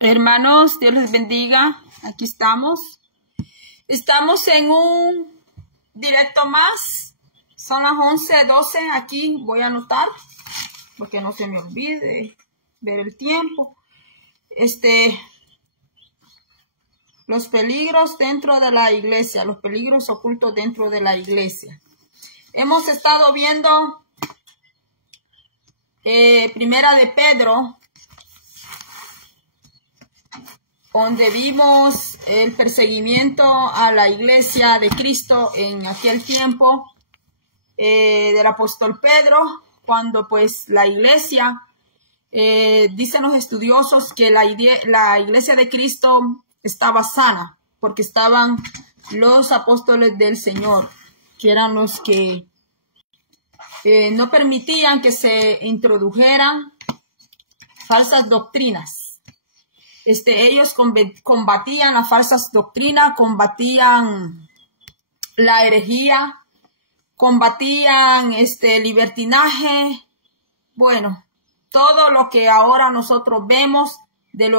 Hermanos, Dios les bendiga. Aquí estamos. Estamos en un directo más. Son las 11:12. Aquí voy a anotar, porque no se me olvide ver el tiempo. Los peligros dentro de la iglesia, los peligros ocultos dentro de la iglesia. Hemos estado viendo Primera de Pedro, donde vimos el perseguimiento a la iglesia de Cristo en aquel tiempo del apóstol Pedro, cuando pues la iglesia, dicen los estudiosos que la iglesia de Cristo estaba sana, porque estaban los apóstoles del Señor, que eran los que no permitían que se introdujeran falsas doctrinas. Ellos combatían las falsas doctrinas, combatían la herejía, combatían libertinaje. Bueno, todo lo que ahora nosotros vemos de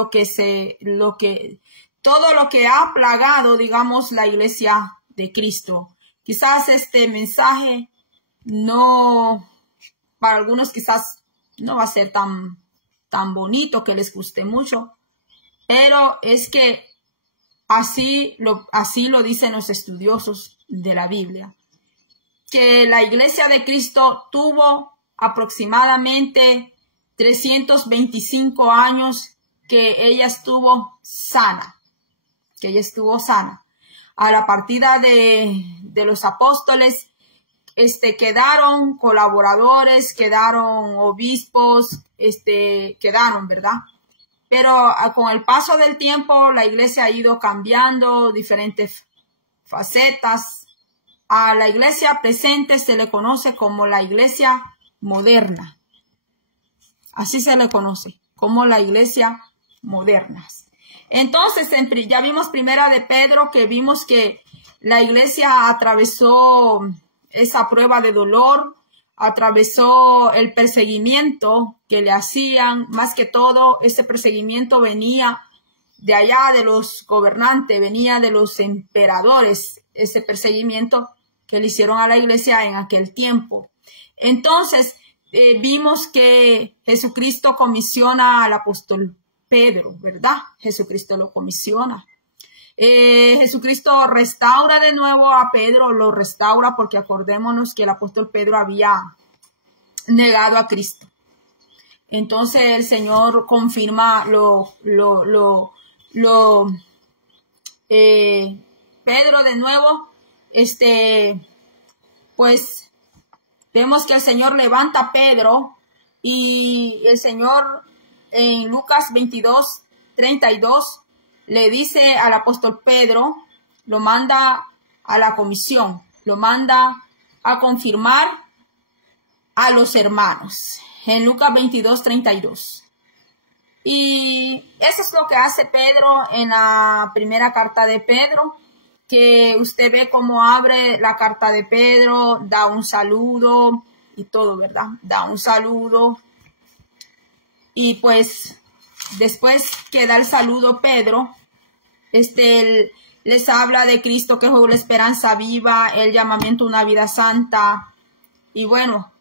todo lo que ha plagado, digamos, la iglesia de Cristo. Quizás este mensaje para algunos quizás no va a ser tan bonito que les guste mucho, pero es que así lo dicen los estudiosos de la Biblia, que la iglesia de Cristo tuvo aproximadamente 325 años que ella estuvo sana, A la partida de los apóstoles, quedaron colaboradores, quedaron obispos, quedaron, ¿verdad? Pero con el paso del tiempo, la iglesia ha ido cambiando diferentes facetas. A la iglesia presente se le conoce como la iglesia moderna. Así se le conoce, como la iglesia moderna. Entonces, ya vimos Primera de Pedro, que vimos que la iglesia atravesó esa prueba de dolor, atravesó el perseguimiento que le hacían. Más que todo, ese perseguimiento venía de allá de los gobernantes, venía de los emperadores, ese perseguimiento que le hicieron a la iglesia en aquel tiempo. Entonces, vimos que Jesucristo comisiona al apóstol Pedro, ¿verdad? Jesucristo lo comisiona. Jesucristo restaura de nuevo a Pedro, lo restaura porque acordémonos que el apóstol Pedro había negado a Cristo. Entonces el Señor confirma Pedro de nuevo, pues vemos que el Señor levanta a Pedro y el Señor en Lucas 22:32 le dice al apóstol Pedro, lo manda a la comisión, lo manda a confirmar a los hermanos, en Lucas 22:32. Y eso es lo que hace Pedro en la primera carta de Pedro, que usted ve cómo abre la carta de Pedro, da un saludo y todo, ¿verdad? Da un saludo. Y pues después que da el saludo Pedro, les habla de Cristo, que es la esperanza viva, el llamamiento a una vida santa, y bueno,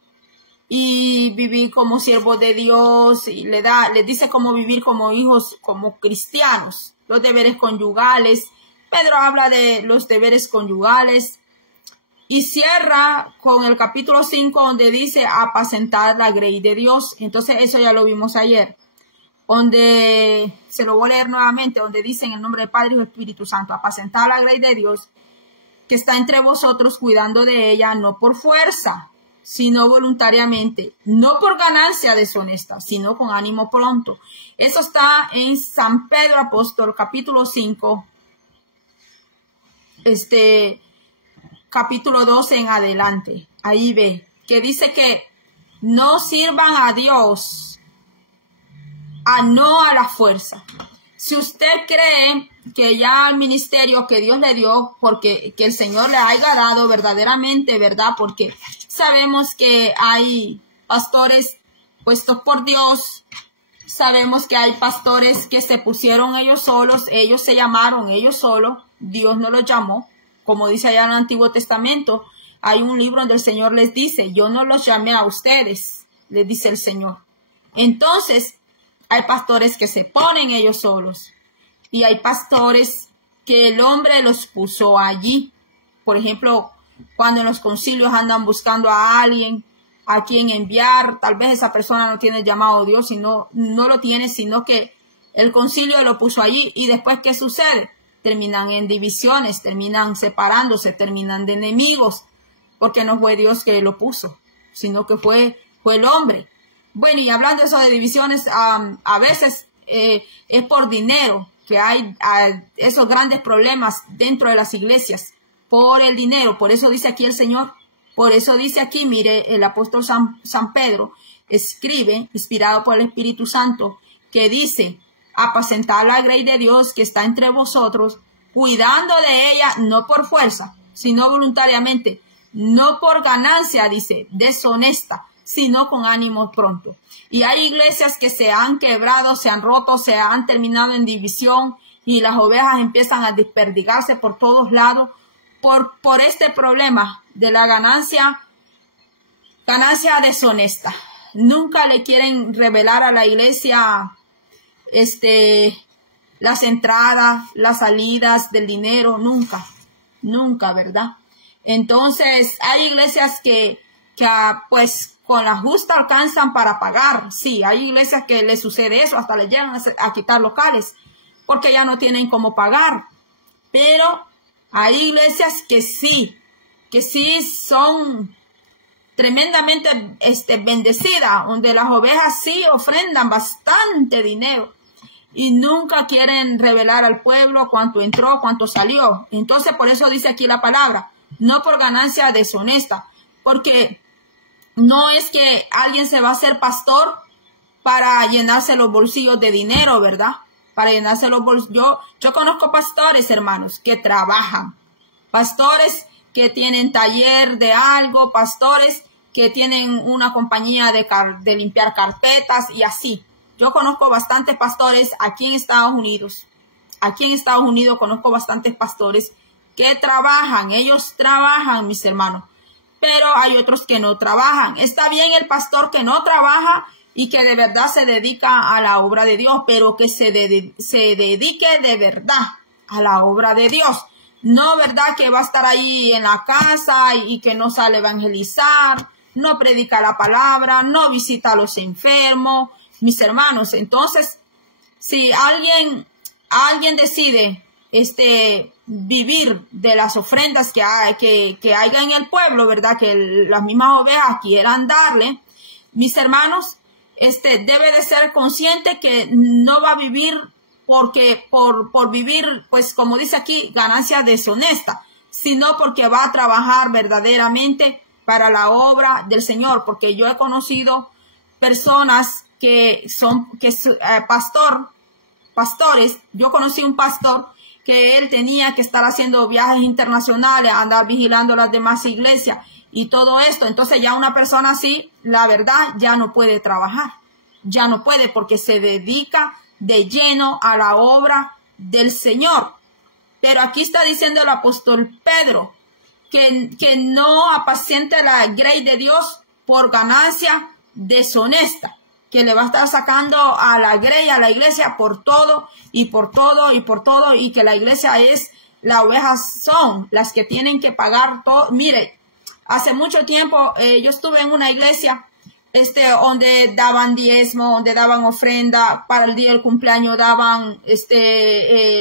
y vivir como siervos de Dios, y les dice cómo vivir como hijos, como cristianos, los deberes conyugales. Pedro habla de los deberes conyugales y cierra con el capítulo 5, donde dice apacentar la grey de Dios. Entonces eso ya lo vimos ayer, donde se lo voy a leer nuevamente, donde dice en el nombre del Padre y del Espíritu Santo, apacentar la grey de Dios que está entre vosotros, cuidando de ella, no por fuerza, sino voluntariamente, no por ganancia deshonesta, sino con ánimo pronto. Eso está en San Pedro Apóstol, capítulo 5, capítulo 12 en adelante. Ahí ve que dice que no sirvan a Dios no a la fuerza. Si usted cree que ya el ministerio que Dios le dio, porque que el Señor le haya dado verdaderamente, ¿verdad? Porque sabemos que hay pastores puestos por Dios Sabemos que hay pastores que se pusieron ellos solos, ellos se llamaron ellos solos, Dios no los llamó. Como dice allá en el Antiguo Testamento, hay un libro donde el Señor les dice, yo no los llamé a ustedes, les dice el Señor. Entonces, hay pastores que se ponen ellos solos y hay pastores que el hombre los puso allí. Por ejemplo, cuando en los concilios andan buscando a alguien a quien enviar, tal vez esa persona no tiene llamado a Dios, no lo tiene, sino que el concilio lo puso allí. Y después, ¿qué sucede? Terminan en divisiones, terminan separándose, terminan de enemigos, porque no fue Dios que lo puso, sino que fue el hombre. Bueno, y hablando de eso de divisiones, a veces es por dinero que hay esos grandes problemas dentro de las iglesias, por el dinero. Por eso dice aquí el Señor, por eso dice aquí, mire, el apóstol San Pedro escribe, inspirado por el Espíritu Santo, que dice, apacentad la grey de Dios que está entre vosotros, cuidando de ella, no por fuerza, sino voluntariamente, no por ganancia, dice, deshonesta, sino con ánimo pronto. Y hay iglesias que se han quebrado, se han roto, se han terminado en división y las ovejas empiezan a desperdigarse por todos lados por este problema de la ganancia deshonesta. Nunca le quieren revelar a la iglesia las entradas, las salidas del dinero, nunca, ¿verdad? Entonces, hay iglesias que pues con la justa alcanzan para pagar. Sí, hay iglesias que les sucede eso, hasta les llegan a quitar locales, porque ya no tienen cómo pagar. Pero hay iglesias que sí son tremendamente bendecidas, donde las ovejas sí ofrendan bastante dinero y nunca quieren revelar al pueblo cuánto entró, cuánto salió. Entonces, por eso dice aquí la palabra, no por ganancia deshonesta, porque no es que alguien se va a hacer pastor para llenarse los bolsillos de dinero, ¿verdad? Para llenarse los bolsillos. Yo conozco pastores, hermanos, que trabajan, pastores que tienen taller de algo, pastores que tienen una compañía de limpiar carpetas y así. Yo conozco bastantes pastores aquí en Estados Unidos. Aquí en Estados Unidos conozco bastantes pastores que trabajan. Ellos trabajan, mis hermanos. Pero hay otros que no trabajan. Está bien el pastor que no trabaja y que de verdad se dedica a la obra de Dios, pero que se dedique de verdad a la obra de Dios. No, ¿verdad? Que va a estar ahí en la casa y que no sale a evangelizar, no predica la palabra, no visita a los enfermos, mis hermanos. Entonces, si alguien decide vivir de las ofrendas que haya en el pueblo, ¿verdad? Que las mismas ovejas quieran darle, mis hermanos, debe de ser consciente que no va a vivir por vivir, pues como dice aquí, ganancia deshonesta, sino porque va a trabajar verdaderamente para la obra del Señor. Porque yo he conocido personas que son pastores. Yo conocí un pastor que él tenía que estar haciendo viajes internacionales, andar vigilando las demás iglesias y todo esto. Entonces ya una persona así, la verdad, ya no puede trabajar. Ya no puede porque se dedica de lleno a la obra del Señor. Pero aquí está diciendo el apóstol Pedro que no apaciente la grey de Dios por ganancia deshonesta, que le va a estar sacando a la grey, a la iglesia, por todo, y que la iglesia las ovejas son las que tienen que pagar todo. Mire, hace mucho tiempo yo estuve en una iglesia donde daban diezmo, donde daban ofrenda para el día del cumpleaños, daban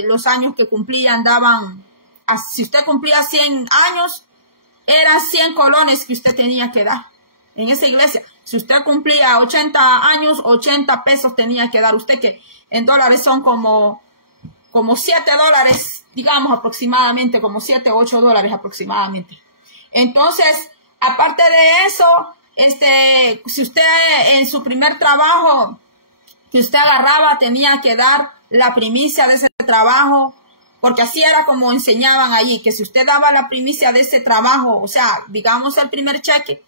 los años que cumplían, daban, si usted cumplía 100 años, eran 100 colones que usted tenía que dar en esa iglesia. Si usted cumplía 80 años, 80 pesos tenía que dar usted, que en dólares son como $7, digamos aproximadamente, como 7 o 8 dólares aproximadamente. Entonces, aparte de eso, si usted en su primer trabajo que usted agarraba tenía que dar la primicia de ese trabajo, porque así era como enseñaban allí, que si usted daba la primicia de ese trabajo, o sea, digamos el primer cheque,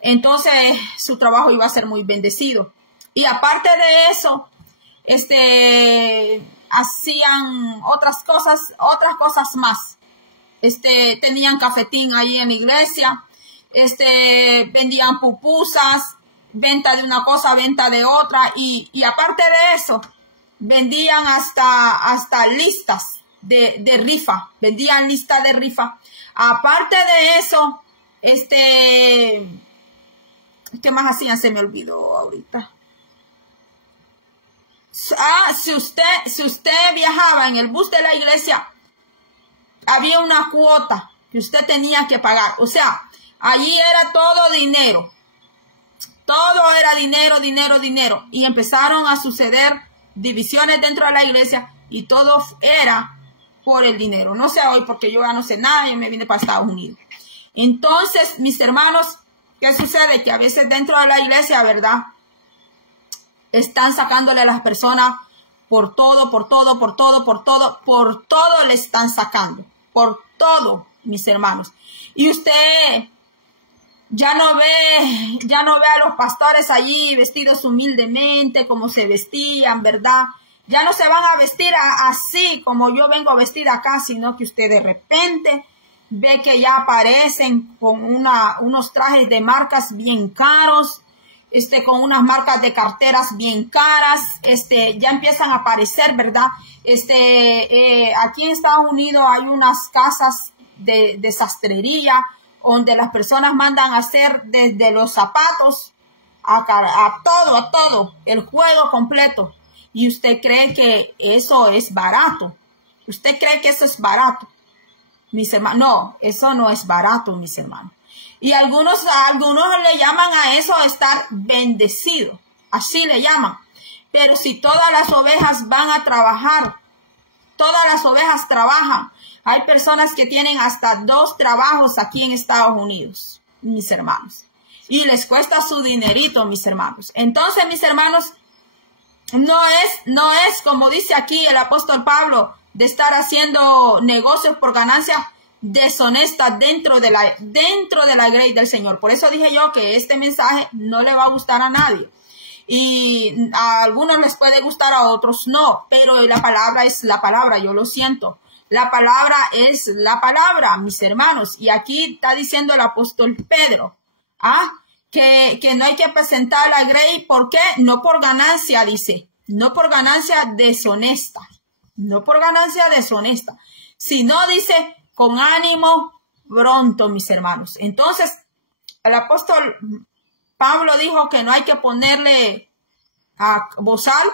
entonces su trabajo iba a ser muy bendecido. Y aparte de eso, hacían otras cosas más. Tenían cafetín ahí en la iglesia, vendían pupusas, venta de una cosa, venta de otra, y aparte de eso, vendían hasta listas de rifa, vendían listas de rifa. Aparte de eso, ¿qué más hacían? Se me olvidó ahorita. Si usted viajaba en el bus de la iglesia, había una cuota que usted tenía que pagar. O sea, allí era todo dinero. Todo era dinero, dinero, dinero. Y empezaron a suceder divisiones dentro de la iglesia y todo era por el dinero. No sé hoy porque yo ya no sé nada, yo me vine para Estados Unidos. Entonces, mis hermanos, ¿qué sucede? Que a veces dentro de la iglesia, ¿verdad? Están sacándole a las personas por todo le están sacando. Por todo, mis hermanos. Y usted ya no ve a los pastores allí vestidos humildemente como se vestían, ¿verdad? Ya no se van a vestir así como yo vengo vestida acá, sino que usted de repente ve que ya aparecen con unos trajes de marcas bien caros, con unas marcas de carteras bien caras, ya empiezan a aparecer, ¿verdad? Aquí en Estados Unidos hay unas casas de sastrería donde las personas mandan a hacer desde los zapatos a todo, el juego completo. Y usted cree que eso es barato. Usted cree que eso es barato, mis hermanos. No, eso no es barato, mis hermanos. Y algunos le llaman a eso estar bendecido. Así le llaman. Pero si todas las ovejas van a trabajar, todas las ovejas trabajan. Hay personas que tienen hasta 2 trabajos aquí en Estados Unidos, mis hermanos. Y les cuesta su dinerito, mis hermanos. Entonces, mis hermanos, no es como dice aquí el apóstol Pablo, de estar haciendo negocios por ganancia deshonesta dentro de la grey del Señor. Por eso dije yo que este mensaje no le va a gustar a nadie. Y a algunos les puede gustar, a otros no. Pero la palabra es la palabra, yo lo siento. La palabra es la palabra, mis hermanos. Y aquí está diciendo el apóstol Pedro, que no hay que presentar la grey. ¿Por qué? No por ganancia, dice. No por ganancia deshonesta. No por ganancia deshonesta. Sino, dice, con ánimo pronto, mis hermanos. Entonces, el apóstol Pablo dijo que no hay que ponerle bozal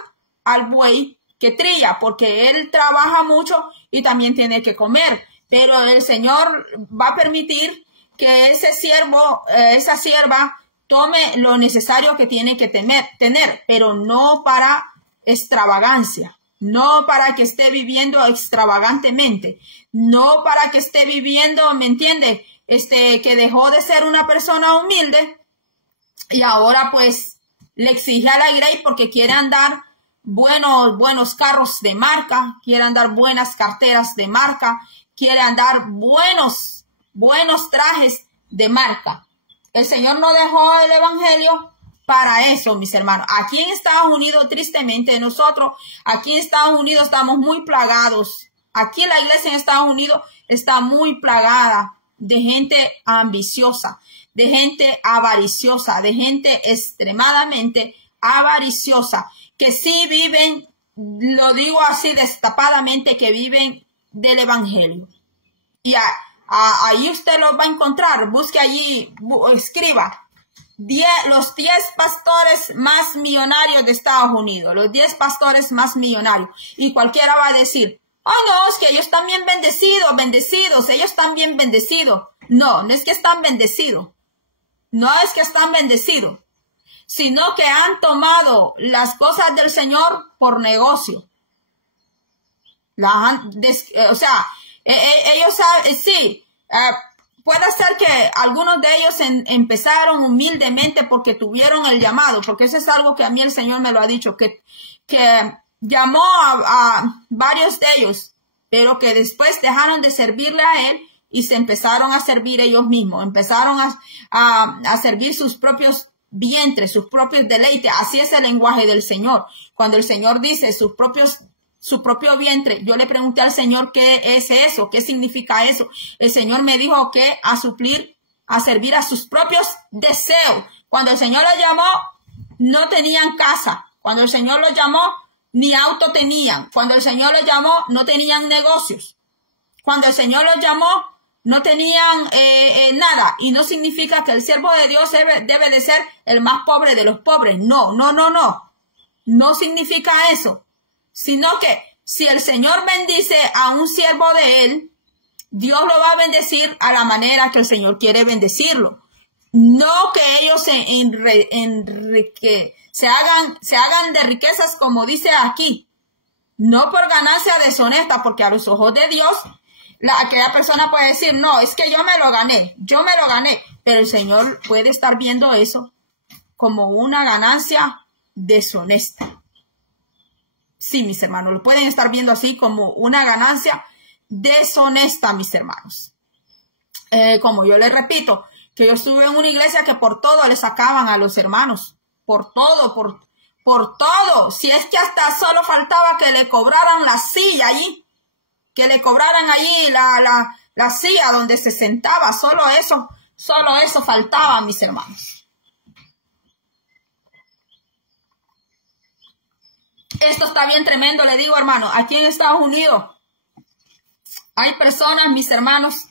al buey que trilla, porque él trabaja mucho y también tiene que comer. Pero el Señor va a permitir que ese siervo, esa sierva, tome lo necesario que tiene que tener, pero no para extravagancia, no para que esté viviendo extravagantemente, no para que esté viviendo, ¿me entiende? Que dejó de ser una persona humilde y ahora pues le exige a la grey porque quiere andar buenos carros de marca, quiere andar buenas carteras de marca, quiere andar buenos trajes de marca. El Señor no dejó el evangelio para eso, mis hermanos. Aquí en Estados Unidos, tristemente, nosotros, aquí en Estados Unidos estamos muy plagados. Aquí la iglesia en Estados Unidos está muy plagada de gente ambiciosa, de gente avariciosa, de gente extremadamente avariciosa, que sí viven, lo digo así destapadamente, que viven del evangelio. Y ahí usted lo va a encontrar. Busque allí, escriba los 10 pastores más millonarios de Estados Unidos, los 10 pastores más millonarios. Y cualquiera va a decir, oh no, es que ellos están bien bendecidos, ellos están bien bendecidos. No, no es que están bendecidos, no es que están bendecidos, sino que han tomado las cosas del Señor por negocio. Ellos saben, sí, puede ser que algunos de ellos empezaron humildemente porque tuvieron el llamado, porque eso es algo que a mí el Señor me lo ha dicho, que llamó a varios de ellos, pero que después dejaron de servirle a Él y se empezaron a servir ellos mismos, empezaron a servir sus propios vientre, sus propios deleites. Así es el lenguaje del Señor. Cuando el Señor dice su propio vientre, yo le pregunté al Señor qué es eso, qué significa eso. El Señor me dijo que a servir a sus propios deseos. Cuando el Señor los llamó, no tenían casa. Cuando el Señor los llamó, ni auto tenían. Cuando el Señor los llamó, no tenían negocios. Cuando el Señor los llamó, no tenían nada. Y no significa que el siervo de Dios debe de ser el más pobre de los pobres. No, no, no, no. No significa eso. Sino que si el Señor bendice a un siervo de Él, Dios lo va a bendecir a la manera que el Señor quiere bendecirlo. No que ellos se hagan de riquezas como dice aquí. No por ganancia deshonesta, porque a los ojos de Dios, aquella persona puede decir, no, es que yo me lo gané. Pero el Señor puede estar viendo eso como una ganancia deshonesta. Sí, mis hermanos, lo pueden estar viendo así como una ganancia deshonesta, mis hermanos. Como yo les repito, que yo estuve en una iglesia que por todo le sacaban a los hermanos. Por todo, por todo. Si es que hasta solo faltaba que le cobraran la silla allí. Que le cobraran allí la silla donde se sentaba. Solo eso faltaba, mis hermanos. Esto está bien tremendo, le digo, hermano. Aquí en Estados Unidos hay personas, mis hermanos,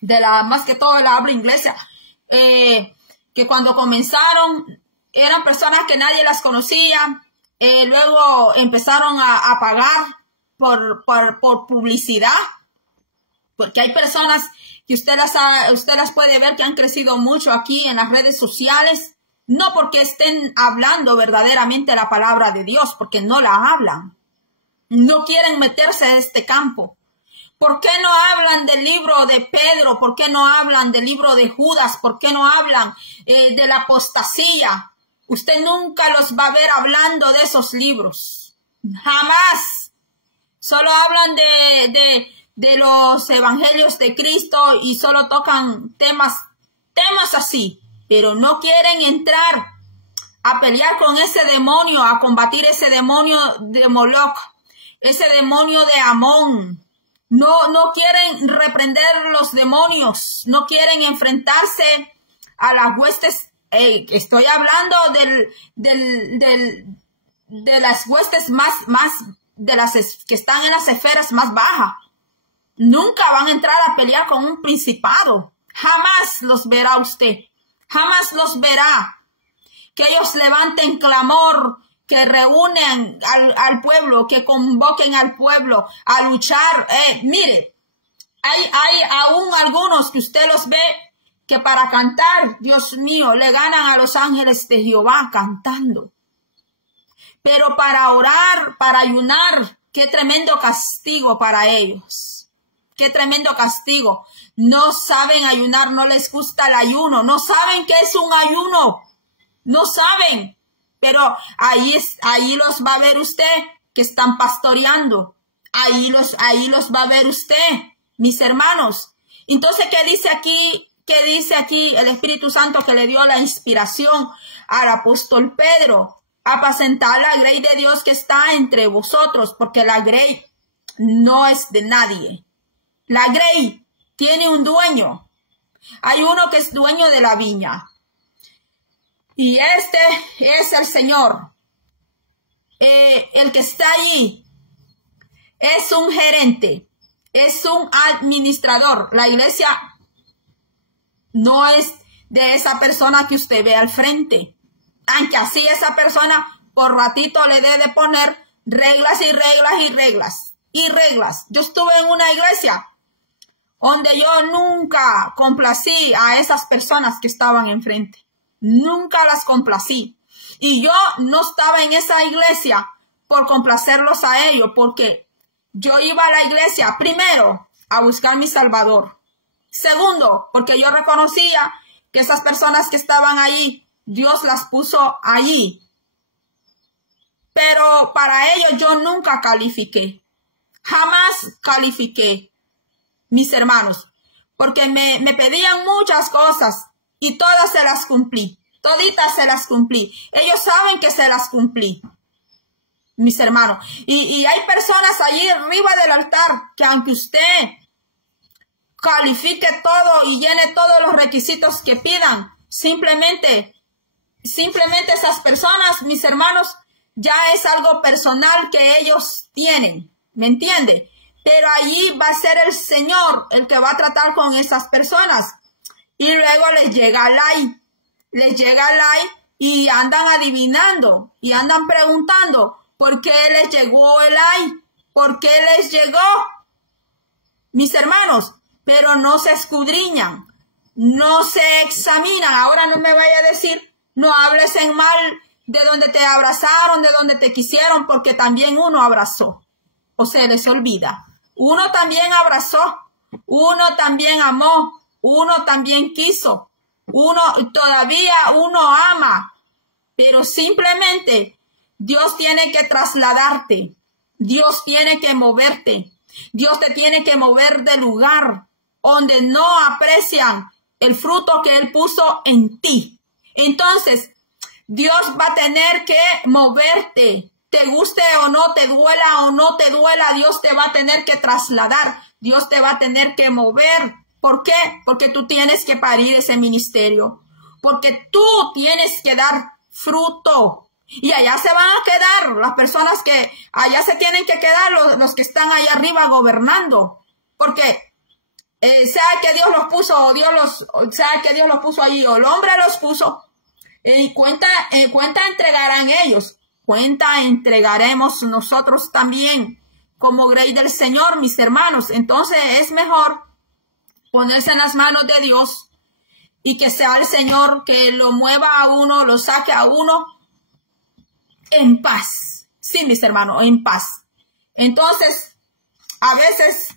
más que todo de la habla inglesa, que cuando comenzaron eran personas que nadie las conocía, luego empezaron a pagar por publicidad, porque hay personas que usted las puede ver que han crecido mucho aquí en las redes sociales, no porque estén hablando verdaderamente la palabra de Dios, porque no la hablan. No quieren meterse a este campo. ¿Por qué no hablan del libro de Pedro? ¿Por qué no hablan del libro de Judas? ¿Por qué no hablan de la apostasía? Usted nunca los va a ver hablando de esos libros. Jamás. Solo hablan de los evangelios de Cristo y solo tocan temas así. Pero no quieren entrar a pelear con ese demonio, a combatir ese demonio de Moloch, ese demonio de Amón. No quieren reprender los demonios, no quieren enfrentarse a las huestes. Estoy hablando de las huestes más de las que están en las esferas más bajas. Nunca van a entrar a pelear con un principado. Jamás los verá usted. Jamás los verá. Que ellos levanten clamor, que reúnen al pueblo, que convoquen al pueblo a luchar. Mire, hay aún algunos que usted los ve que para cantar, Dios mío, le ganan a los ángeles de Jehová cantando. Pero para orar, para ayunar, qué tremendo castigo para ellos. Qué tremendo castigo. No saben ayunar, no les gusta el ayuno, no saben qué es un ayuno. No saben, pero ahí los va a ver usted que están pastoreando. Ahí los va a ver usted, mis hermanos. Entonces, ¿qué dice aquí? ¿Qué dice aquí el Espíritu Santo que le dio la inspiración al apóstol Pedro? Apacentar la grey de Dios que está entre vosotros, porque la grey no es de nadie. La grey tiene un dueño. Hay uno que es dueño de la viña. Y este es el Señor. El que está allí es un gerente, es un administrador. La iglesia no es de esa persona que usted ve al frente. Aunque así esa persona por ratito le debe de poner reglas y reglas y reglas y reglas. Yo estuve en una iglesia donde yo nunca complací a esas personas que estaban enfrente. Nunca las complací. Y yo no estaba en esa iglesia por complacerlos a ellos, porque yo iba a la iglesia, primero, a buscar mi Salvador. Segundo, porque yo reconocía que esas personas que estaban ahí, Dios las puso allí. Pero para ellos yo nunca califiqué. Jamás califiqué, mis hermanos, porque me pedían muchas cosas y todas se las cumplí. Toditas se las cumplí. Ellos saben que se las cumplí, mis hermanos. Y hay personas allí arriba del altar que aunque usted califique todo y llene todos los requisitos que pidan, simplemente esas personas, mis hermanos, ya es algo personal que ellos tienen, ¿me entiende? Pero allí va a ser el Señor el que va a tratar con esas personas. Y luego les llega el ay. Les llega el ay y andan adivinando y andan preguntando, ¿por qué les llegó el ay? ¿Por qué les llegó? Mis hermanos, pero no se escudriñan, no se examinan. Ahora no me vaya a decir, no hables en mal de donde te abrazaron, de donde te quisieron, porque también uno abrazó. O se les olvida. Uno también abrazó, uno también amó, uno también quiso, todavía uno ama, pero simplemente Dios tiene que trasladarte, Dios tiene que moverte, Dios te tiene que mover del lugar donde no aprecian el fruto que Él puso en ti. Entonces, Dios va a tener que moverte. Te guste o no, te duela o no te duela, Dios te va a tener que trasladar. Dios te va a tener que mover. ¿Por qué? Porque tú tienes que parir ese ministerio. Porque tú tienes que dar fruto. Y allá se van a quedar las personas que allá se tienen que quedar, los que están allá arriba gobernando. Porque sea que Dios los puso o sea que Dios los puso allí o el hombre los puso. Cuenta entregarán ellos. Cuenta entregaremos nosotros también como grey del Señor, mis hermanos. Entonces es mejor ponerse en las manos de Dios y que sea el Señor que lo mueva a uno, lo saque a uno en paz. Sí, mis hermanos, en paz. Entonces, a veces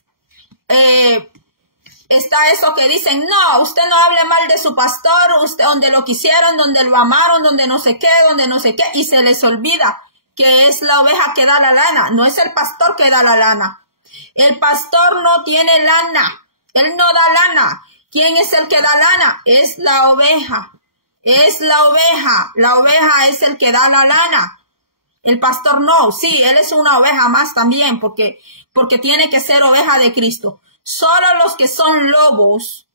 está eso que dicen, no, usted no hable mal de su pastor, usted donde lo quisieron, donde lo amaron, donde no sé qué, y se les olvida que es la oveja que da la lana, no es el pastor que da la lana. El pastor no tiene lana, él no da lana. ¿Quién es el que da lana? Es la oveja, la oveja es el que da la lana. El pastor no, sí, él es una oveja más también, porque tiene que ser oveja de Cristo. Solo los que son lobos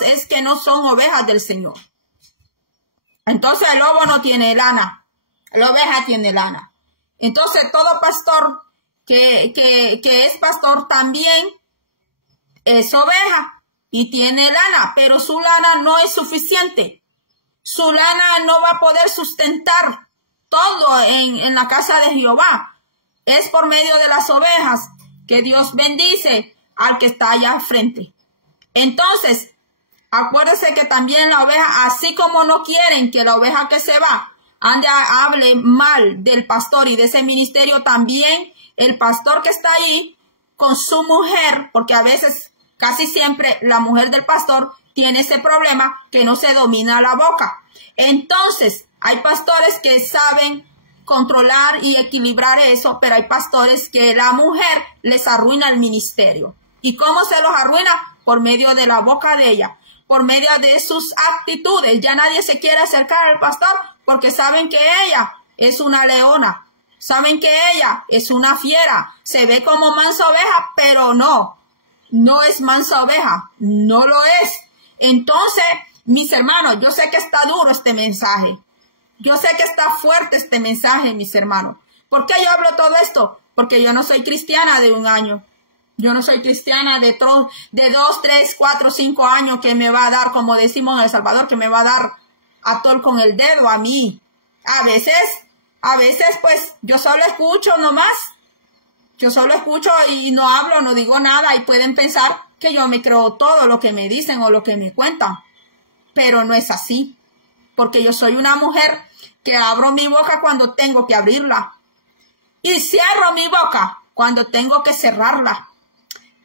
es que no son ovejas del Señor. Entonces el lobo no tiene lana, la oveja tiene lana. Entonces todo pastor que es pastor también es oveja y tiene lana, pero su lana no es suficiente. Su lana no va a poder sustentar todo en la casa de Jehová. Es por medio de las ovejas que Dios bendice al que está allá al frente. Entonces, acuérdese que también la oveja, así como no quieren que la oveja que se va hable mal del pastor y de ese ministerio, también el pastor que está allí con su mujer, porque a veces, casi siempre, la mujer del pastor tiene ese problema que no se domina la boca. Entonces, hay pastores que saben controlar y equilibrar eso, pero hay pastores que la mujer les arruina el ministerio. ¿Y cómo se los arruina? Por medio de la boca de ella, por medio de sus actitudes. Ya nadie se quiere acercar al pastor porque saben que ella es una leona, saben que ella es una fiera, se ve como mansa oveja, pero no es mansa oveja, no lo es. Entonces, mis hermanos, yo sé que está duro este mensaje. Yo sé que está fuerte este mensaje, mis hermanos. ¿Por qué yo hablo todo esto? Porque yo no soy cristiana de un año. Yo no soy cristiana de 2, 3, 4, 5 años que me va a dar, como decimos en El Salvador, que me va a dar a tol con el dedo a mí. A veces, pues, yo solo escucho nomás. Yo solo escucho y no hablo, no digo nada y pueden pensar que yo me creo todo lo que me dicen o lo que me cuentan. Pero no es así. Porque yo soy una mujer que abro mi boca cuando tengo que abrirla. Y cierro mi boca cuando tengo que cerrarla.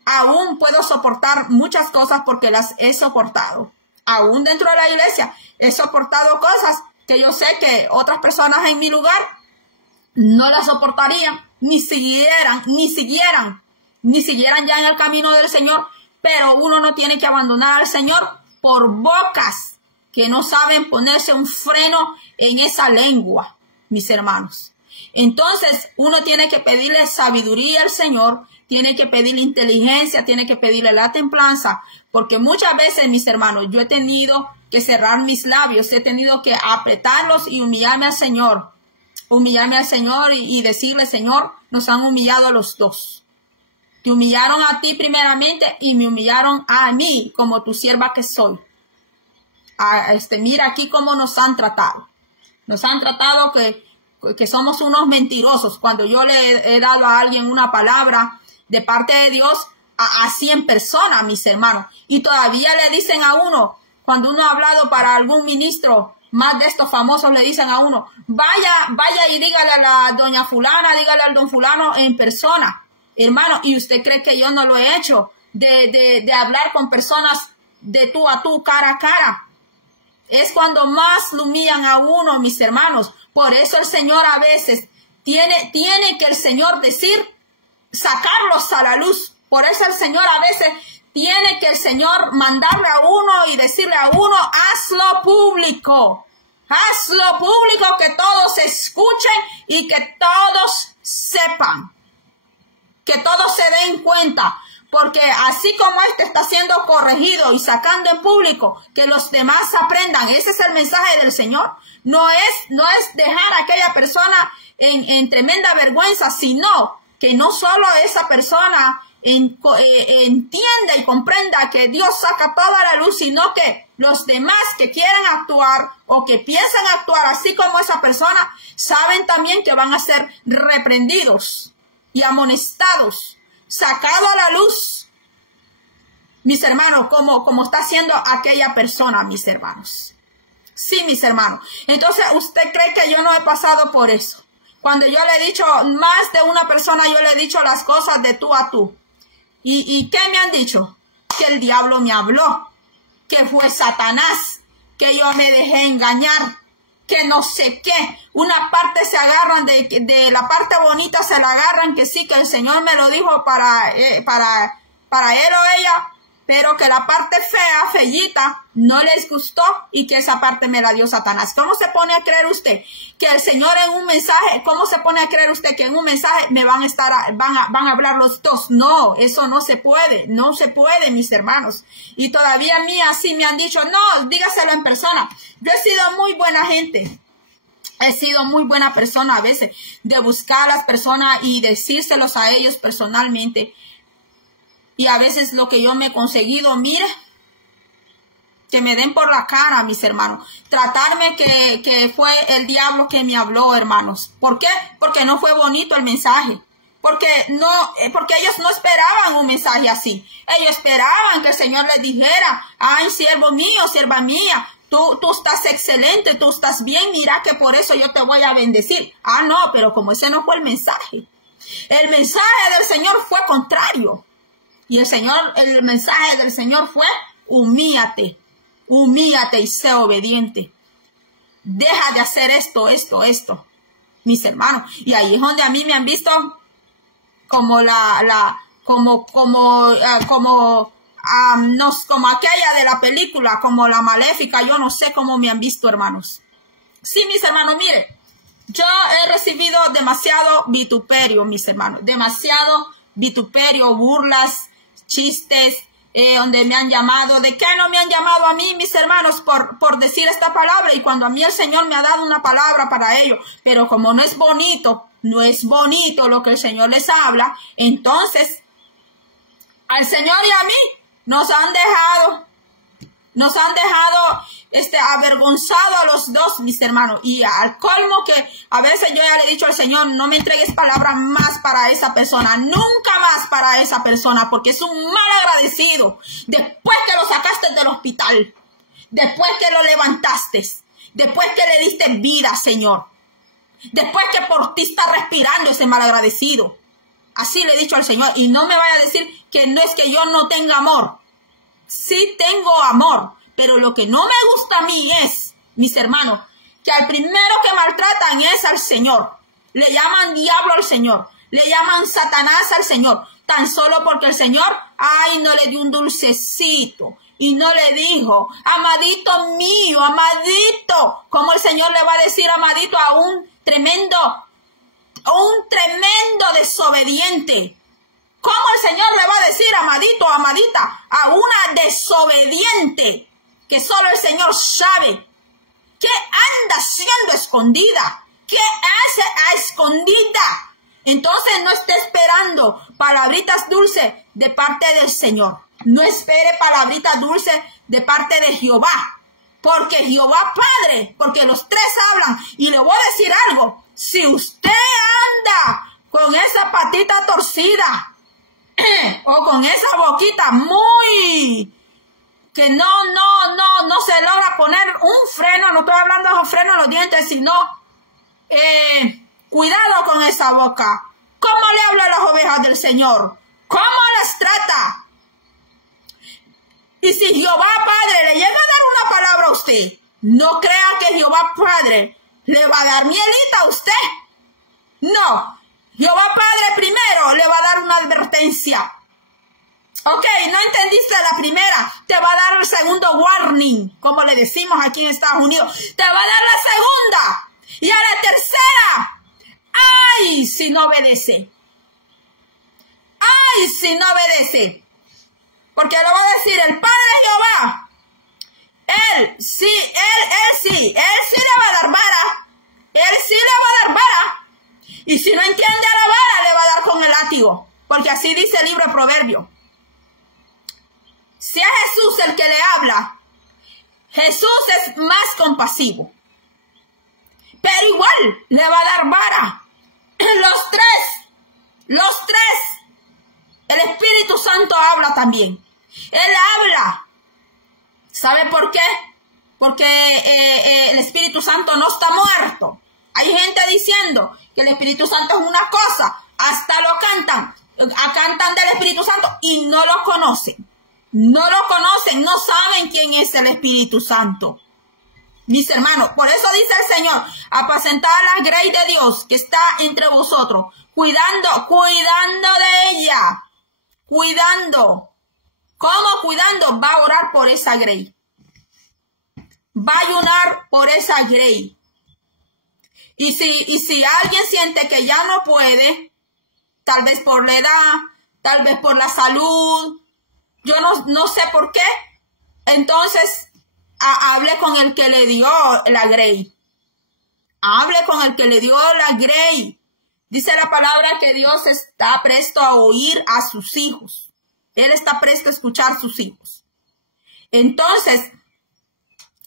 Aún puedo soportar muchas cosas porque las he soportado. Aún dentro de la iglesia he soportado cosas que yo sé que otras personas en mi lugar no las soportarían, ni siguieran ya en el camino del Señor. Pero uno no tiene que abandonar al Señor por bocas que no saben ponerse un freno en esa lengua, mis hermanos. Entonces, uno tiene que pedirle sabiduría al Señor, tiene que pedirle inteligencia, tiene que pedirle la templanza, porque muchas veces, mis hermanos, yo he tenido que cerrar mis labios, he tenido que apretarlos y humillarme al Señor y decirle, Señor, nos han humillado a los dos. Te humillaron a ti primeramente y me humillaron a mí como tu sierva que soy. Mira aquí cómo nos han tratado. Nos han tratado que somos unos mentirosos. Cuando yo le he dado a alguien una palabra de parte de Dios a 100 personas, mis hermanos, y todavía le dicen a uno, cuando uno ha hablado para algún ministro, más de estos famosos le dicen a uno, vaya y dígale a la doña fulana, dígale al don fulano en persona. Hermano, ¿y usted cree que yo no lo he hecho? De hablar con personas de tú a tú, cara a cara. Es cuando más lo humillan a uno, mis hermanos. Por eso el Señor a veces tiene que el Señor decir, sacarlos a la luz. Por eso el Señor a veces tiene que el Señor mandarle a uno y decirle a uno, hazlo público. Hazlo público, que todos escuchen y que todos sepan. Que todos se den cuenta. Porque así como este está siendo corregido y sacando en público, que los demás aprendan. Ese es el mensaje del Señor. No es dejar a aquella persona en tremenda vergüenza, sino que no solo esa persona entienda y comprenda que Dios saca toda la luz, sino que los demás que quieren actuar o que piensan actuar así como esa persona, saben también que van a ser reprendidos y amonestados, sacado a la luz, mis hermanos, como está haciendo aquella persona, mis hermanos. Sí, mis hermanos. Entonces, ¿usted cree que yo no he pasado por eso? Cuando yo le he dicho, más de una persona, yo le he dicho las cosas de tú a tú. ¿Y qué me han dicho? Que el diablo me habló, que fue Satanás, que yo me dejé engañar, que no sé qué. Una parte se agarran de la parte bonita, se la agarran, que sí, que el Señor me lo dijo para él o ella, pero que la parte fea, fellita, no les gustó y que esa parte me la dio Satanás. ¿Cómo se pone a creer usted que el Señor en un mensaje, cómo se pone a creer usted que en un mensaje me van a hablar los dos? No, eso no se puede, mis hermanos. Y todavía a mí así me han dicho, no, dígaselo en persona. Yo he sido muy buena gente. He sido muy buena persona a veces de buscar a las personas y decírselos a ellos personalmente. Y a veces lo que yo me he conseguido, mire, que me den por la cara, mis hermanos. Tratarme que fue el diablo que me habló, hermanos. ¿Por qué? Porque no fue bonito el mensaje. Porque ellos no esperaban un mensaje así. Ellos esperaban que el Señor les dijera, ay, siervo mío, sierva mía, tú estás excelente, tú estás bien, mira que por eso yo te voy a bendecir. Ah, no, pero como ese no fue el mensaje. El mensaje del Señor fue contrario. Y el mensaje del Señor fue, humíllate y sé obediente. Deja de hacer esto, mis hermanos. Y ahí es donde a mí me han visto como como aquella de la película, como la maléfica, yo no sé cómo me han visto, hermanos. Sí, mis hermanos, mire, yo he recibido demasiado vituperio, mis hermanos, demasiado vituperio, burlas, chistes, donde me han llamado. ¿De qué no me han llamado a mí, mis hermanos, por decir esta palabra? Y cuando a mí el Señor me ha dado una palabra para ello, pero como no es bonito lo que el Señor les habla, entonces al Señor y a mí nos han dejado avergonzados a los dos, mis hermanos. Y al colmo que a veces yo ya le he dicho al Señor, no me entregues palabras más para esa persona, nunca más para esa persona, porque es un mal agradecido. Después que lo sacaste del hospital, después que lo levantaste, después que le diste vida, Señor, después que por ti está respirando ese mal agradecido. Así le he dicho al Señor, y no me vaya a decir que no es que yo no tenga amor. Sí tengo amor, pero lo que no me gusta a mí es, mis hermanos, que al primero que maltratan es al Señor. Le llaman diablo al Señor, le llaman Satanás al Señor, tan solo porque el Señor, ay, no le dio un dulcecito. y no le dijo, amadito mío, amadito, como el Señor le va a decir amadito a un tremendo desobediente. ¿Cómo el Señor le va a decir amadito, amadita, a una desobediente que solo el Señor sabe? ¿Qué anda siendo escondida? ¿Qué hace a escondida? Entonces no esté esperando palabritas dulces de parte del Señor. No espere palabritas dulces de parte de Jehová. Porque Jehová Padre, porque los tres hablan. Y le voy a decir algo. Si usted anda con esa patita torcida o con esa boquita muy que no se logra poner un freno, no estoy hablando de un freno en los dientes, sino cuidado con esa boca. ¿Cómo le habla a las ovejas del Señor? ¿Cómo las trata? Y si Jehová Padre le llega a dar una palabra a usted, no crea que Jehová Padre le va a dar mielita a usted. No, Jehová Padre primero le va a dar una advertencia. Ok, no entendiste la primera, te va a dar el segundo warning, como le decimos aquí en Estados Unidos. Te va a dar la segunda y a la tercera. ¡Ay, si no obedece! ¡Ay, si no obedece! Porque le va a decir el Padre Jehová. Él sí le va a dar vara. Él sí le va a dar vara. Y si no entiende a la vara, le va a dar con el látigo. Porque así dice el libro de Proverbios. Si es Jesús el que le habla, Jesús es más compasivo. Pero igual le va a dar vara. Los tres. El Espíritu Santo habla también. Él habla. ¿Sabe por qué? Porque el Espíritu Santo no está muerto. Hay gente diciendo que el Espíritu Santo es una cosa. Hasta lo cantan. Cantan del Espíritu Santo y no lo conocen. No lo conocen. No saben quién es el Espíritu Santo. Mis hermanos, por eso dice el Señor, apacentad la grey de Dios que está entre vosotros, cuidando de ella, cuidando. ¿Cómo cuidando? Va a orar por esa grey. Va a ayunar por esa grey. Y si alguien siente que ya no puede, tal vez por la edad, tal vez por la salud, yo no sé por qué, entonces hable con el que le dio la grey. Hable con el que le dio la grey. Dice la palabra que Dios está presto a oír a sus hijos. Él está presto a escuchar a sus hijos. Entonces,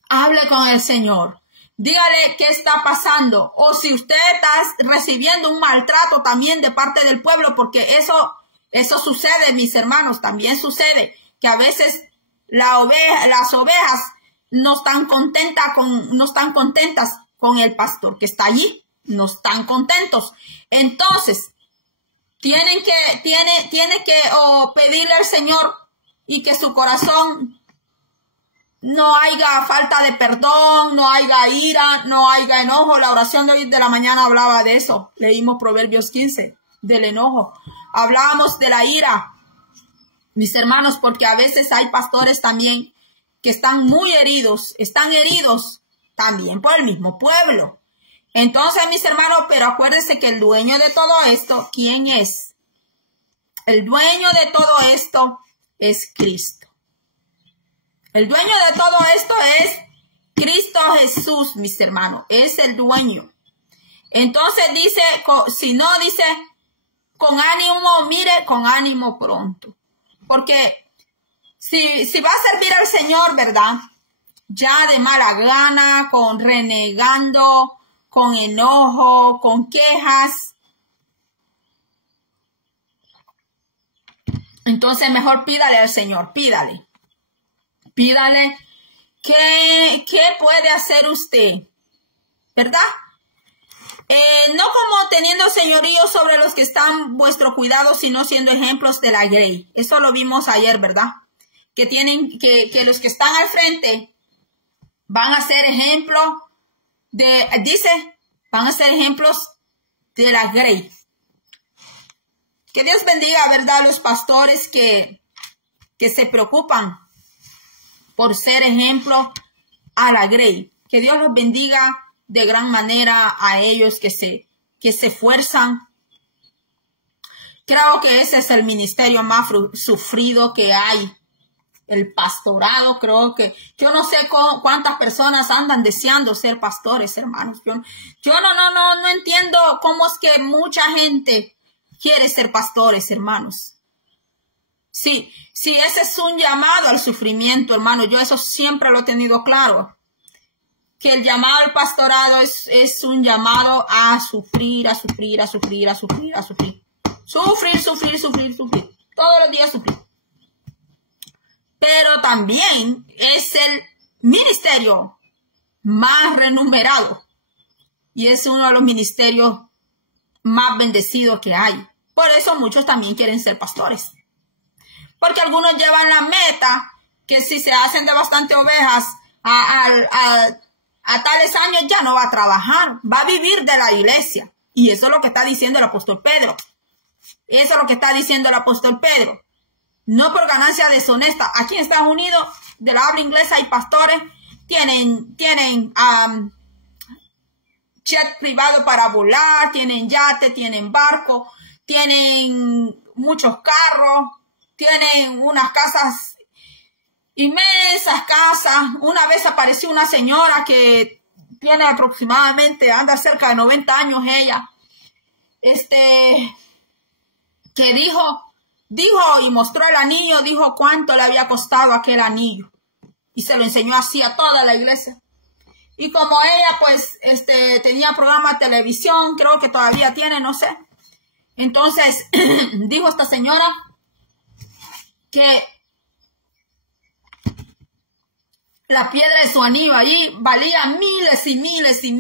hable con el Señor. Dígale qué está pasando. O si usted está recibiendo un maltrato también de parte del pueblo, porque eso sucede, mis hermanos. También sucede que a veces las ovejas no están contentas con el pastor que está allí. No están contentos. Entonces, tiene que pedirle al Señor y que su corazón no haya falta de perdón, no haya ira, no haya enojo. La oración de hoy de la mañana hablaba de eso. Leímos Proverbios 15, del enojo. Hablábamos de la ira, mis hermanos, porque a veces hay pastores también que están muy heridos, están heridos también por el mismo pueblo. Entonces, mis hermanos, pero acuérdense que el dueño de todo esto, ¿quién es? El dueño de todo esto es Cristo. El dueño de todo esto es Cristo Jesús, mis hermanos. Es el dueño. Entonces dice, si no dice, con ánimo, mire, con ánimo pronto. Porque si va a servir al Señor, ¿verdad? Ya de mala gana, con renegando, con enojo, con quejas. Entonces mejor pídale al Señor, pídale. Pídale qué puede hacer usted, ¿verdad? No como teniendo señorío sobre los que están vuestro cuidado, sino siendo ejemplos de la grey. Eso lo vimos ayer, ¿verdad? Que los que están al frente van a ser ejemplo van a ser ejemplos de la grey. Que Dios bendiga, ¿verdad? Los pastores que se preocupan por ser ejemplo a la Grey. Que Dios los bendiga de gran manera a ellos que se esfuerzan. Creo que ese es el ministerio más sufrido que hay. El pastorado, creo que yo no sé cuántas personas andan deseando ser pastores, hermanos. Yo no entiendo cómo es que mucha gente quiere ser pastores, hermanos. Sí, ese es un llamado al sufrimiento, hermano. Yo eso siempre lo he tenido claro. Que el llamado al pastorado es un llamado a sufrir, a sufrir, a sufrir, a sufrir, a sufrir. Sufrir, sufrir, sufrir, sufrir. Todos los días sufrir. Pero también es el ministerio más renumerado. Y es uno de los ministerios más bendecidos que hay. Por eso muchos también quieren ser pastores. Porque algunos llevan la meta que si se hacen de bastante ovejas a tales años ya no va a trabajar, va a vivir de la iglesia. Y eso es lo que está diciendo el apóstol Pedro. Eso es lo que está diciendo el apóstol Pedro. No por ganancia deshonesta. Aquí en Estados Unidos, de la habla inglesa, hay pastores, tienen jet privado para volar, tienen yate, tienen barco, tienen muchos carros, tienen unas casas, inmensas casas. Una vez apareció una señora que tiene aproximadamente, anda cerca de 90 años ella, que dijo y mostró el anillo, dijo cuánto le había costado aquel anillo. Y se lo enseñó así a toda la iglesia. Y como ella, pues, tenía programa de televisión, creo que todavía tiene, no sé. Entonces, dijo esta señora que la piedra de su anillo allí valía miles y miles y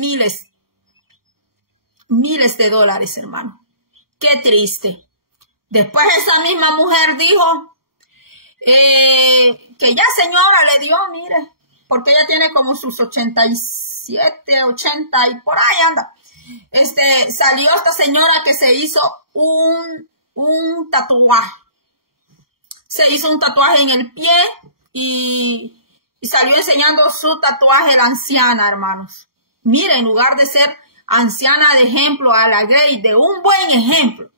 miles de dólares, hermano. Qué triste. Después esa misma mujer dijo que ya señora le dio, mire, porque ella tiene como sus 87, 80 y por ahí anda. Salió esta señora que se hizo un tatuaje. Se hizo un tatuaje en el pie y salió enseñando su tatuaje la anciana, hermanos. Mire, en lugar de ser anciana de ejemplo a la Grey, de un buen ejemplo,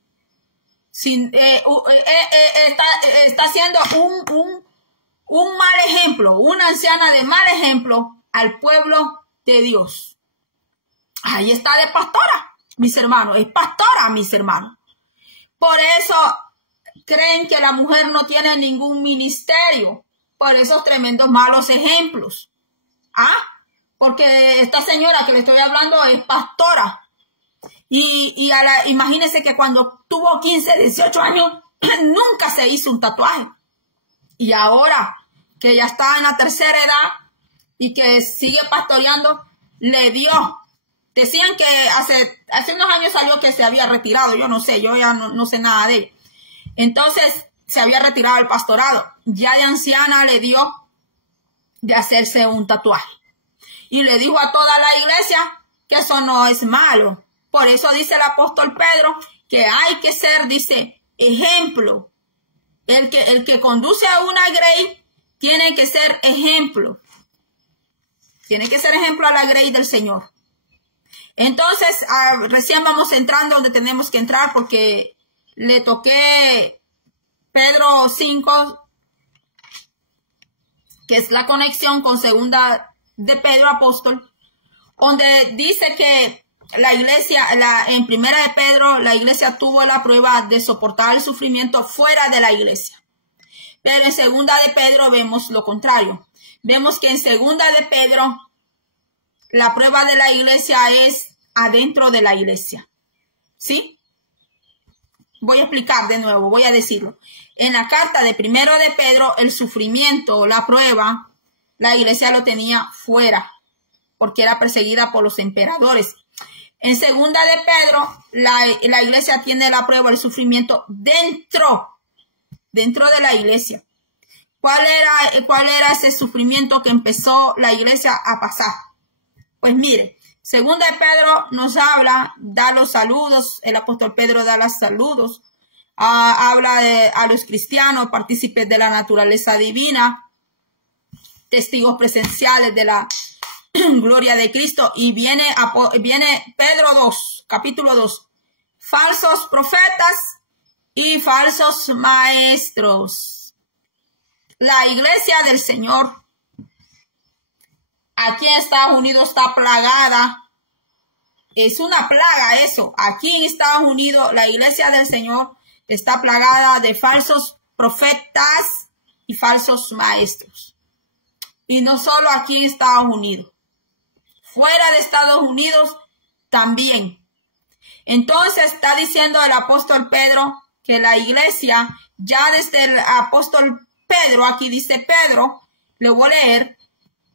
está haciendo un mal ejemplo, una anciana de mal ejemplo al pueblo de Dios. Ahí está de pastora, mis hermanos, es pastora, mis hermanos. Por eso creen que la mujer no tiene ningún ministerio, por esos tremendos malos ejemplos. Porque esta señora que le estoy hablando es pastora. Imagínense que cuando tuvo 15, 18 años, nunca se hizo un tatuaje. Y ahora que ya está en la tercera edad y que sigue pastoreando, le dio. Decían que hace unos años salió que se había retirado. Yo no sé, yo ya no sé nada de ella. Entonces se había retirado del pastorado. Ya de anciana le dio de hacerse un tatuaje. Y le dijo a toda la iglesia que eso no es malo. Por eso dice el apóstol Pedro que hay que ser, dice, ejemplo. El que conduce a una Grey tiene que ser ejemplo. Tiene que ser ejemplo a la Grey del Señor. Entonces, recién vamos entrando donde tenemos que entrar porque le toqué Pedro 5, que es la conexión con segunda de Pedro apóstol, donde dice que la iglesia, en primera de Pedro, la iglesia tuvo la prueba de soportar el sufrimiento fuera de la iglesia. Pero en segunda de Pedro vemos lo contrario. Vemos que en segunda de Pedro, la prueba de la iglesia es adentro de la iglesia. ¿Sí? Voy a explicar de nuevo, voy a decirlo. En la carta de primero de Pedro, el sufrimiento, la prueba, la iglesia lo tenía fuera, porque era perseguida por los emperadores. En segunda de Pedro, la iglesia tiene la prueba del sufrimiento dentro de la iglesia. ¿Cuál era ese sufrimiento que empezó la iglesia a pasar? Pues mire, segunda de Pedro nos habla, da los saludos, el apóstol Pedro da los saludos, habla a los cristianos, partícipes de la naturaleza divina. testigos presenciales de la gloria de Cristo. Y viene Pedro 2, capítulo 2. Falsos profetas y falsos maestros. La iglesia del Señor aquí en Estados Unidos está plagada. Es una plaga eso. Aquí en Estados Unidos la iglesia del Señor está plagada de falsos profetas y falsos maestros. Y no solo aquí en Estados Unidos. Fuera de Estados Unidos también. Entonces está diciendo el apóstol Pedro que la iglesia, ya desde el apóstol Pedro, aquí dice Pedro, le voy a leer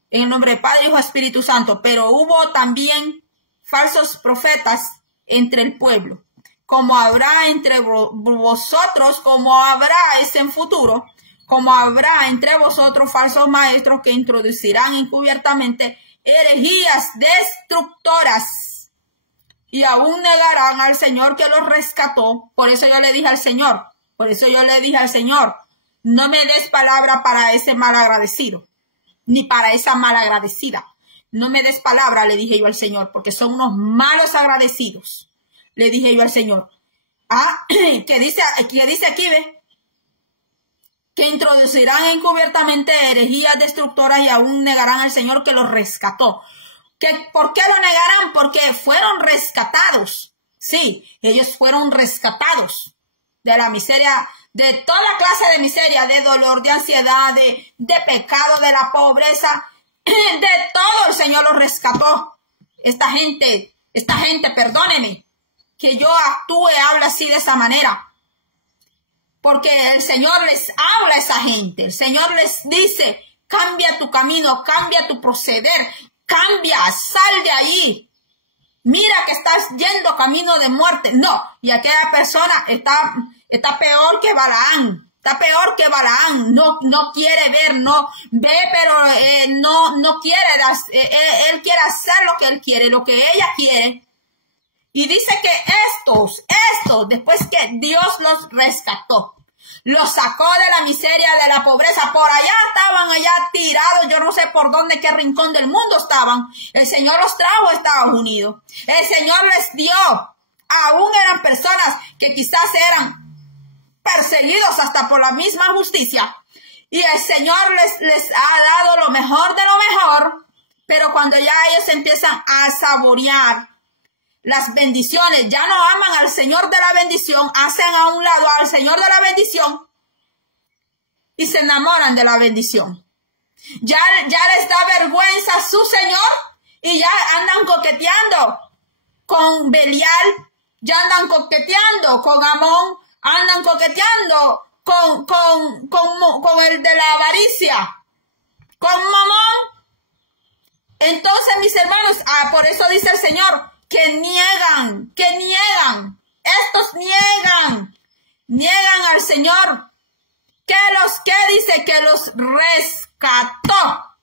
en el nombre del Padre, Hijo y Espíritu Santo, pero hubo también falsos profetas entre el pueblo, como habrá entre vosotros, como habrá en futuro, como habrá entre vosotros falsos maestros que introducirán encubiertamente herejías destructoras y aún negarán al Señor que los rescató. Por eso yo le dije al Señor, no me des palabra para ese mal agradecido, ni para esa mal agradecida. No me des palabra, le dije yo al Señor, porque son unos malos agradecidos. Le dije yo al Señor. Que dice aquí, ve, que introducirán encubiertamente herejías destructoras y aún negarán al Señor que los rescató. ¿Por qué lo negarán? Porque fueron rescatados. Sí, ellos fueron rescatados de la miseria, de toda clase de miseria, de dolor, de ansiedad, de pecado, de la pobreza, de todo. El Señor los rescató. Esta gente, perdóneme, que yo actúe, hable así de esa manera. Porque el Señor les habla a esa gente. El Señor les dice, cambia tu camino, cambia tu proceder, cambia, sal de allí. Mira que estás yendo camino de muerte. No, y aquella persona está peor que Balaán. Está peor que Balaán. No quiere ver, no ve, pero no quiere. Él quiere hacer lo que él quiere, lo que ella quiere. Y dice que estos, después que Dios los rescató, los sacó de la miseria, de la pobreza, por allá estaban, allá tirados, yo no sé por dónde, qué rincón del mundo estaban. El Señor los trajo a Estados Unidos. El Señor les dio, aún eran personas que quizás eran perseguidos hasta por la misma justicia. Y el Señor les ha dado lo mejor de lo mejor, pero cuando ya ellos empiezan a saborear las bendiciones, ya no aman al Señor de la bendición, hacen a un lado al Señor de la bendición y se enamoran de la bendición. Ya les da vergüenza su Señor y ya andan coqueteando con Belial, ya andan coqueteando con Amón, andan coqueteando con el de la avaricia, con Mamón. Entonces, mis hermanos, por eso dice el Señor, que niegan, estos niegan al Señor, que dice que los rescató.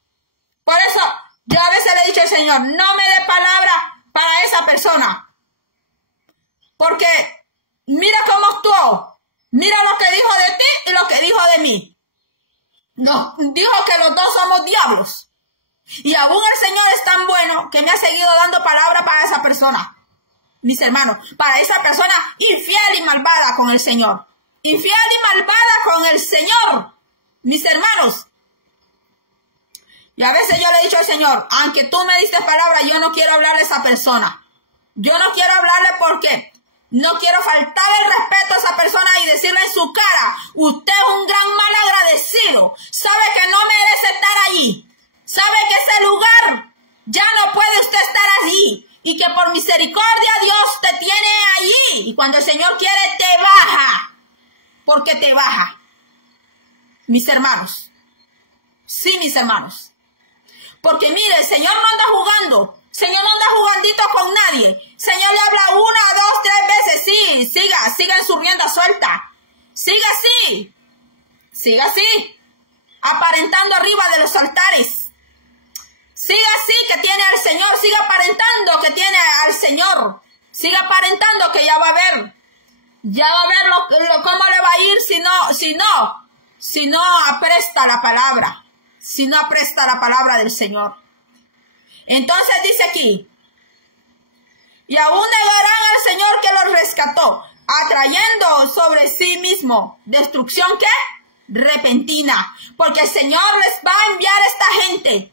Por eso yo a veces le he dicho al Señor, no me dé palabra para esa persona, porque mira cómo actuó, mira lo que dijo de ti y lo que dijo de mí. Nos dijo que los dos somos diablos. Y aún el Señor es tan bueno que me ha seguido dando palabra para esa persona, mis hermanos, para esa persona infiel y malvada con el Señor. Infiel y malvada con el Señor, mis hermanos. Y a veces yo le he dicho al Señor, aunque tú me diste palabra, yo no quiero hablarle a esa persona. Yo no quiero hablarle porque no quiero faltar el respeto a esa persona y decirle en su cara, usted es un gran mal agradecido, sabe que no merece estar allí. Sabe que ese lugar ya no puede usted estar allí y que por misericordia Dios te tiene allí. Y cuando el Señor quiere te baja, porque te baja. Mis hermanos, sí, mis hermanos. Porque mire, el Señor no anda jugando, el Señor no anda jugandito con nadie. El Señor le habla 1, 2, 3 veces, sí, siga en su rienda suelta. Siga así, aparentando arriba de los altares. Siga así que tiene al Señor, siga aparentando que tiene al Señor, siga aparentando que ya va a ver cómo le va a ir si no apresta la palabra, si no apresta la palabra del Señor. Entonces dice aquí, y aún negarán al Señor que los rescató, atrayendo sobre sí mismo destrucción, ¿qué? Repentina, porque el Señor les va a enviar esta gente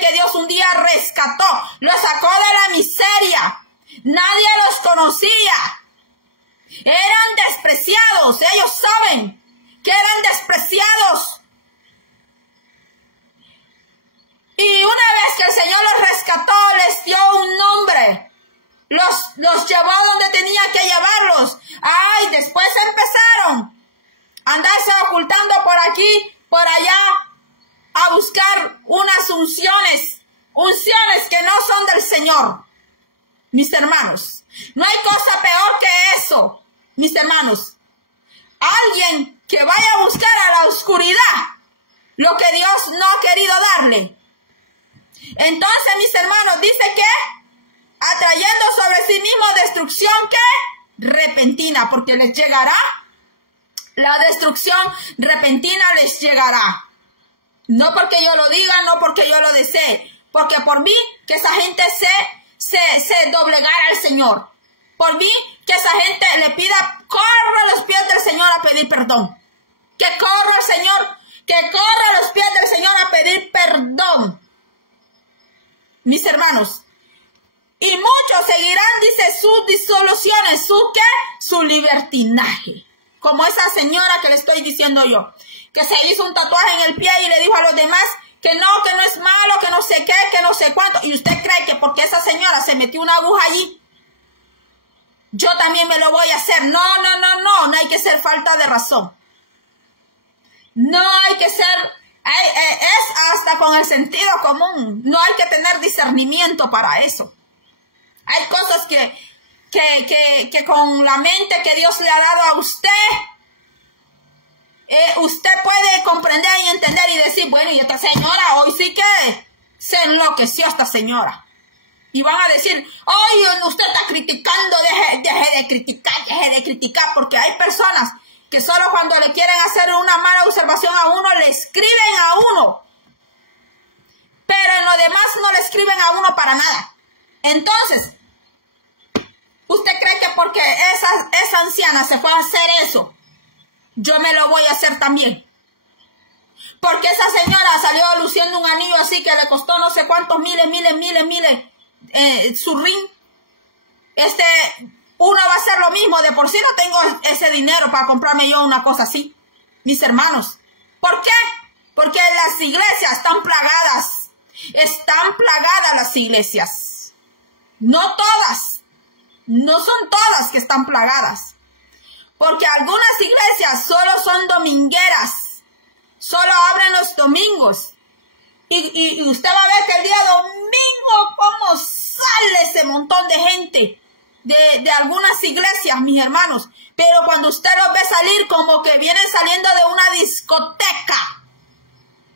que Dios un día rescató, los sacó de la miseria, nadie los conocía, eran despreciados, ellos saben que eran despreciados. Y una vez que el Señor los rescató, les dio un nombre, los llevó donde tenía que llevarlos. Ay, después empezaron a andarse ocultando por aquí, por allá, a buscar unas unciones que no son del Señor. Mis hermanos, no hay cosa peor que eso, mis hermanos. Alguien que vaya a buscar a la oscuridad lo que Dios no ha querido darle. Entonces, mis hermanos, dice que atrayendo sobre sí mismo destrucción, ¿qué? Repentina, porque les llegará. La destrucción repentina les llegará. No porque yo lo diga, no porque yo lo desee, porque por mí que esa gente se doblegara al Señor. Por mí que esa gente le pida, corra a los pies del Señor a pedir perdón. Que corra al Señor, que corra a los pies del Señor a pedir perdón. Mis hermanos, y muchos seguirán, dice, sus disoluciones, su libertinaje. Como esa señora que le estoy diciendo yo, que se hizo un tatuaje en el pie y le dijo a los demás que no es malo, que no sé qué, que no sé cuánto. Y usted cree que porque esa señora se metió una aguja allí, yo también me lo voy a hacer. No hay que ser falta de razón. No hay que ser, es hasta con el sentido común. No hay que tener discernimiento para eso. Hay cosas que con la mente que Dios le ha dado a usted, usted puede comprender y entender y decir, bueno, y esta señora hoy sí que se enloqueció esta señora. Y van a decir, oye, usted está criticando, deje de criticar, porque hay personas que solo cuando le quieren hacer una mala observación a uno, le escriben a uno. Pero en lo demás no le escriben a uno para nada. Entonces, ¿usted cree que porque esa anciana se fue a hacer eso, yo me lo voy a hacer también? Porque esa señora salió luciendo un anillo así que le costó no sé cuántos miles, su ring. Uno va a hacer lo mismo. De por sí no tengo ese dinero para comprarme yo una cosa así, mis hermanos. ¿Por qué? Porque las iglesias están plagadas. Están plagadas las iglesias. No todas. No son todas que están plagadas. Porque algunas iglesias solo son domingueras. Solo abren los domingos. Y usted va a ver que el día domingo cómo sale ese montón de gente de algunas iglesias, mis hermanos. Pero cuando usted los ve salir, como que vienen saliendo de una discoteca.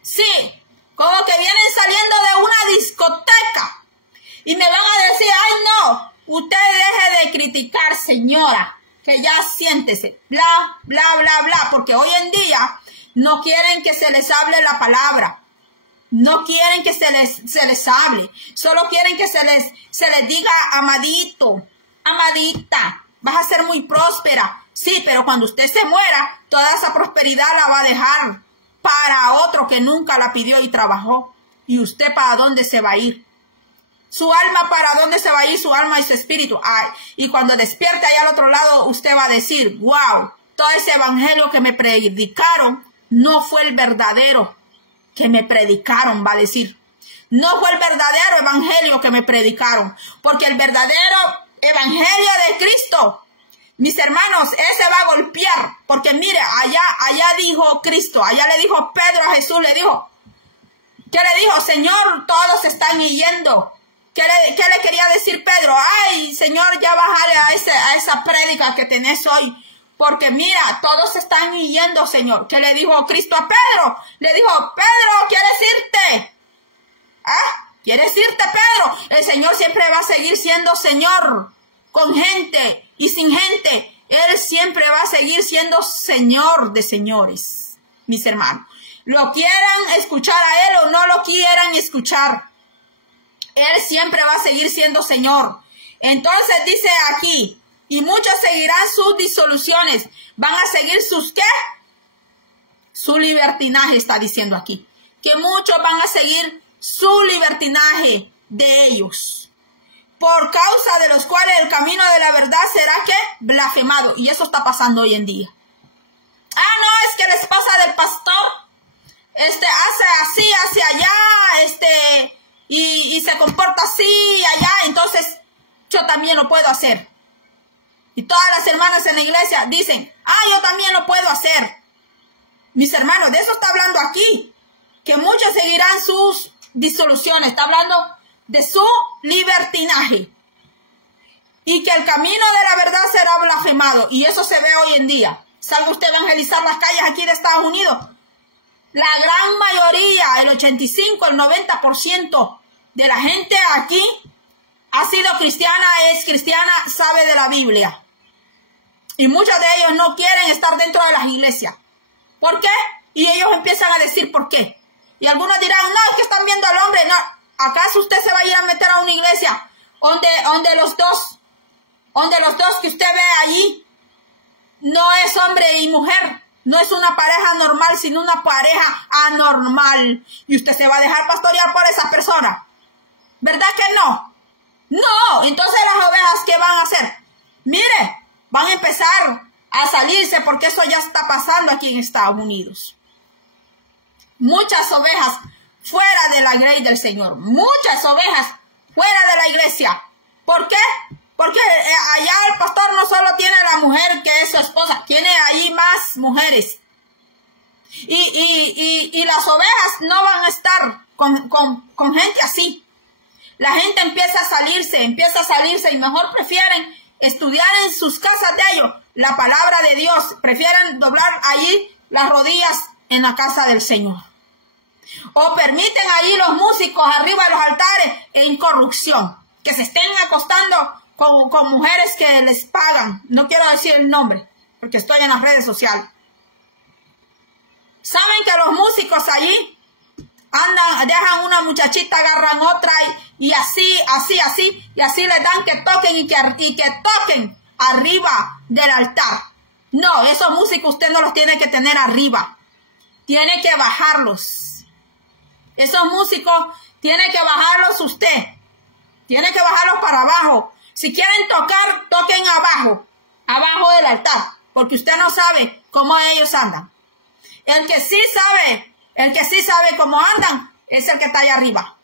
Sí, como que vienen saliendo de una discoteca. Y me van a decir, ay no, usted deje de criticar, señora, que ya siéntese, bla, bla, bla, bla. Porque hoy en día no quieren que se les hable la palabra. No quieren que se les hable. Solo quieren que se les diga, amadito, amadita, vas a ser muy próspera. Sí, pero cuando usted se muera, toda esa prosperidad la va a dejar para otro que nunca la pidió y trabajó. ¿Y usted para dónde se va a ir? Su alma, ¿para dónde se va a ir? Su alma y su espíritu. Ay, y cuando despierte allá al otro lado, usted va a decir, wow, todo ese evangelio que me predicaron no fue el verdadero que me predicaron, va a decir. No fue el verdadero evangelio que me predicaron, porque el verdadero evangelio de Cristo, mis hermanos, ese va a golpear, porque mire, allá dijo Cristo, allá le dijo Pedro a Jesús, le dijo, ¿qué le dijo? Señor, todos se están yendo. ¿Qué le quería decir Pedro? Ay, Señor, ya bájale a esa prédica que tenés hoy, porque mira, todos se están yendo, Señor. ¿Qué le dijo Cristo a Pedro? Le dijo, Pedro, ¿quieres irte? ¿Ah? ¿Quieres irte, Pedro? El Señor siempre va a seguir siendo Señor, con gente y sin gente. Él siempre va a seguir siendo Señor de señores, mis hermanos. lo quieran escuchar a Él o no lo quieran escuchar. Él siempre va a seguir siendo Señor. Entonces dice aquí, y muchos seguirán sus disoluciones. Van a seguir sus ¿qué? Su libertinaje, está diciendo aquí. Que muchos van a seguir su libertinaje de ellos. Por causa de los cuales el camino de la verdad será ¿qué? Blasfemado. Y eso está pasando hoy en día. Ah, no, es que la esposa del pastor hace así, hace allá, y se comporta así, allá, entonces yo también lo puedo hacer. Y todas las hermanas en la iglesia dicen, ah, yo también lo puedo hacer. Mis hermanos, de eso está hablando aquí, que muchos seguirán sus disoluciones, está hablando de su libertinaje, y que el camino de la verdad será blasfemado, y eso se ve hoy en día. Salga usted a evangelizar las calles aquí de Estados Unidos, la gran mayoría, el 85, el 90% de la gente aquí ha sido cristiana, es cristiana, sabe de la Biblia. Y muchos de ellos no quieren estar dentro de las iglesias. ¿Por qué? Y ellos empiezan a decir por qué. Y algunos dirán, no, es que están viendo al hombre. No, ¿acaso usted se va a ir a meter a una iglesia donde los dos que usted ve allí no es hombre y mujer? No es una pareja normal, sino una pareja anormal. Y usted se va a dejar pastorear por esa persona. ¿Verdad que no? No. Entonces las ovejas, ¿qué van a hacer? Mire, van a empezar a salirse, porque eso ya está pasando aquí en Estados Unidos. Muchas ovejas fuera de la grey del Señor. Muchas ovejas fuera de la iglesia. ¿Por qué? Porque allá el pastor no solo tiene a la mujer que es su esposa, tiene ahí más mujeres. Y las ovejas no van a estar con gente así. La gente empieza a salirse y mejor prefieren estudiar en sus casas de ellos la palabra de Dios. Prefieren doblar allí las rodillas en la casa del Señor. O permiten allí los músicos arriba de los altares en corrupción, que se estén acostando con mujeres que les pagan. No quiero decir el nombre, porque estoy en las redes sociales. ¿Saben que los músicos allí dejan una muchachita, agarran otra y así, y así les dan que toquen y que toquen arriba del altar? No, esos músicos usted no los tiene que tener arriba. Tiene que bajarlos. Esos músicos tiene que bajarlos usted. Tiene que bajarlos para abajo. Si quieren tocar, toquen abajo del altar, porque usted no sabe cómo ellos andan. El que sí sabe cómo andan, es el que está allá arriba.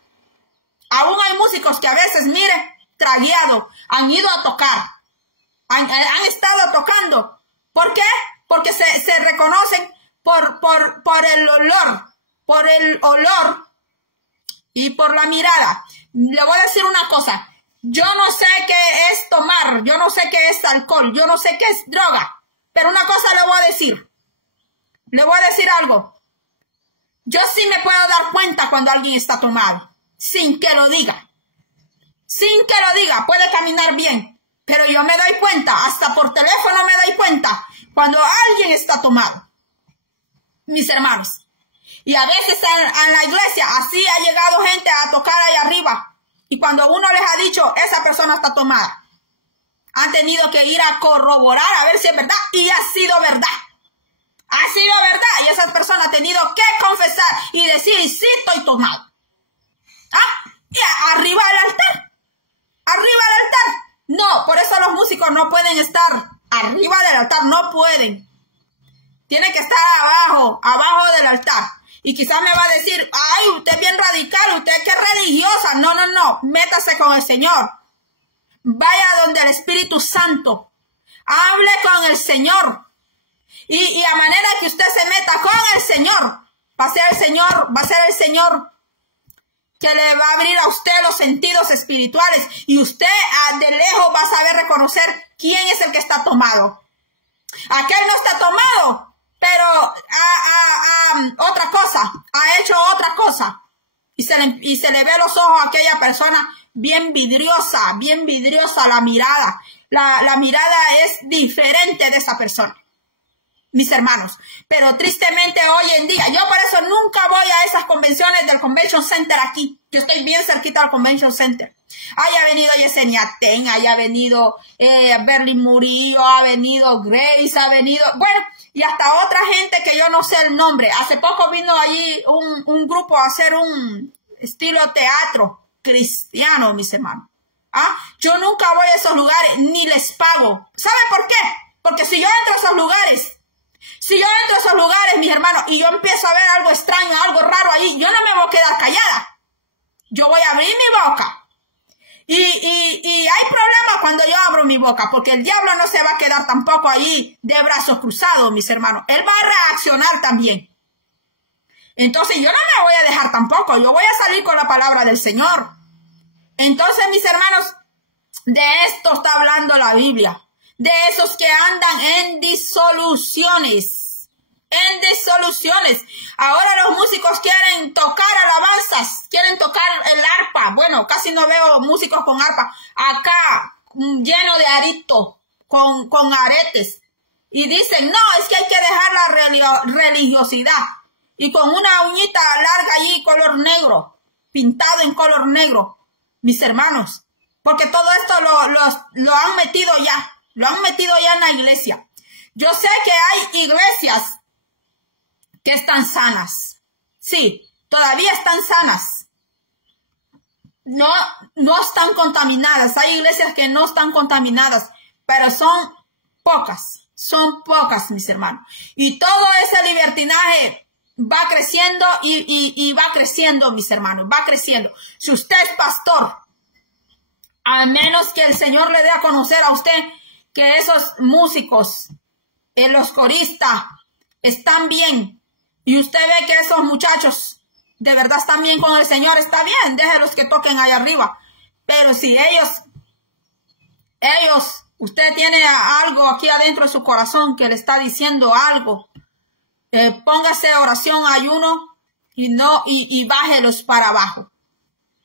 Aún hay músicos que a veces, mire, tragueados, han ido a tocar, han estado tocando. ¿Por qué? Porque se reconocen por el olor y por la mirada. Le voy a decir una cosa. Yo no sé qué es tomar, yo no sé qué es alcohol, yo no sé qué es droga, pero una cosa le voy a decir. Le voy a decir algo. Yo sí me puedo dar cuenta cuando alguien está tomado, sin que lo diga. Sin que lo diga, puede caminar bien, pero yo me doy cuenta, hasta por teléfono me doy cuenta, cuando alguien está tomado. Mis hermanos. Y a veces en la iglesia, así ha llegado gente a tocar ahí arriba. Y cuando uno les ha dicho, esa persona está tomada, han tenido que ir a corroborar a ver si es verdad, y ha sido verdad. Ha sido verdad, y esa persona ha tenido que confesar y decir, sí estoy tomado. ¿Ah? Y arriba del altar. Arriba del altar. No, por eso los músicos no pueden estar arriba del altar, no pueden. Tienen que estar abajo del altar. Y quizás me va a decir, ay, usted es bien radical, usted qué religiosa. No, métase con el Señor. Vaya donde el Espíritu Santo. Hable con el Señor. Y a manera que usted se meta con el Señor, va a ser el Señor que le va a abrir a usted los sentidos espirituales. Y usted de lejos va a saber reconocer quién es el que está tomado. Aquel no está tomado, pero otra cosa, ha hecho otra cosa, y se le ve los ojos a aquella persona bien vidriosa la mirada. La mirada es diferente de esa persona. mis hermanos. Pero tristemente hoy en día, yo por eso nunca voy a esas convenciones del Convention Center aquí. Yo estoy bien cerquita al Convention Center. Haya venido Yesenia Ten, haya venido Berlin Murillo, ha venido Grace, ha venido, bueno, y hasta otra gente que yo no sé el nombre. Hace poco vino allí un grupo a hacer un estilo teatro cristiano, mis hermanos. ¿Ah? Yo nunca voy a esos lugares, ni les pago. ¿Sabe por qué? Porque si yo entro a esos lugares, mis hermanos, y yo empiezo a ver algo extraño, algo raro ahí, yo no me voy a quedar callada. Yo voy a abrir mi boca. Y hay problemas cuando yo abro mi boca, porque el diablo no se va a quedar tampoco ahí de brazos cruzados, mis hermanos. Él va a reaccionar también. Entonces yo no me voy a dejar tampoco. Yo voy a salir con la palabra del Señor. Entonces, mis hermanos, de esto está hablando la Biblia. De esos que andan en disoluciones. En disoluciones. Ahora los músicos quieren tocar alabanzas, quieren tocar el arpa. Bueno, casi no veo músicos con arpa. Acá, lleno de aritos, con aretes. Y dicen, no, es que hay que dejar la religiosidad. Y con una uñita larga allí, color negro, pintado en color negro. Mis hermanos, porque todo esto lo han metido ya. Lo han metido ya en la iglesia. Yo sé que hay iglesias que están sanas. Sí, todavía están sanas. No están contaminadas. Hay iglesias que no están contaminadas, pero son pocas, mis hermanos. Y todo ese libertinaje va creciendo y va creciendo, mis hermanos, va creciendo. Si usted es pastor, a menos que el Señor le dé a conocer a usted que esos músicos, los coristas, están bien, y usted ve que esos muchachos de verdad están bien con el Señor, está bien, déjelos que toquen allá arriba. Pero si usted tiene algo aquí adentro de su corazón que le está diciendo algo, póngase oración, ayuno, y bájelos para abajo.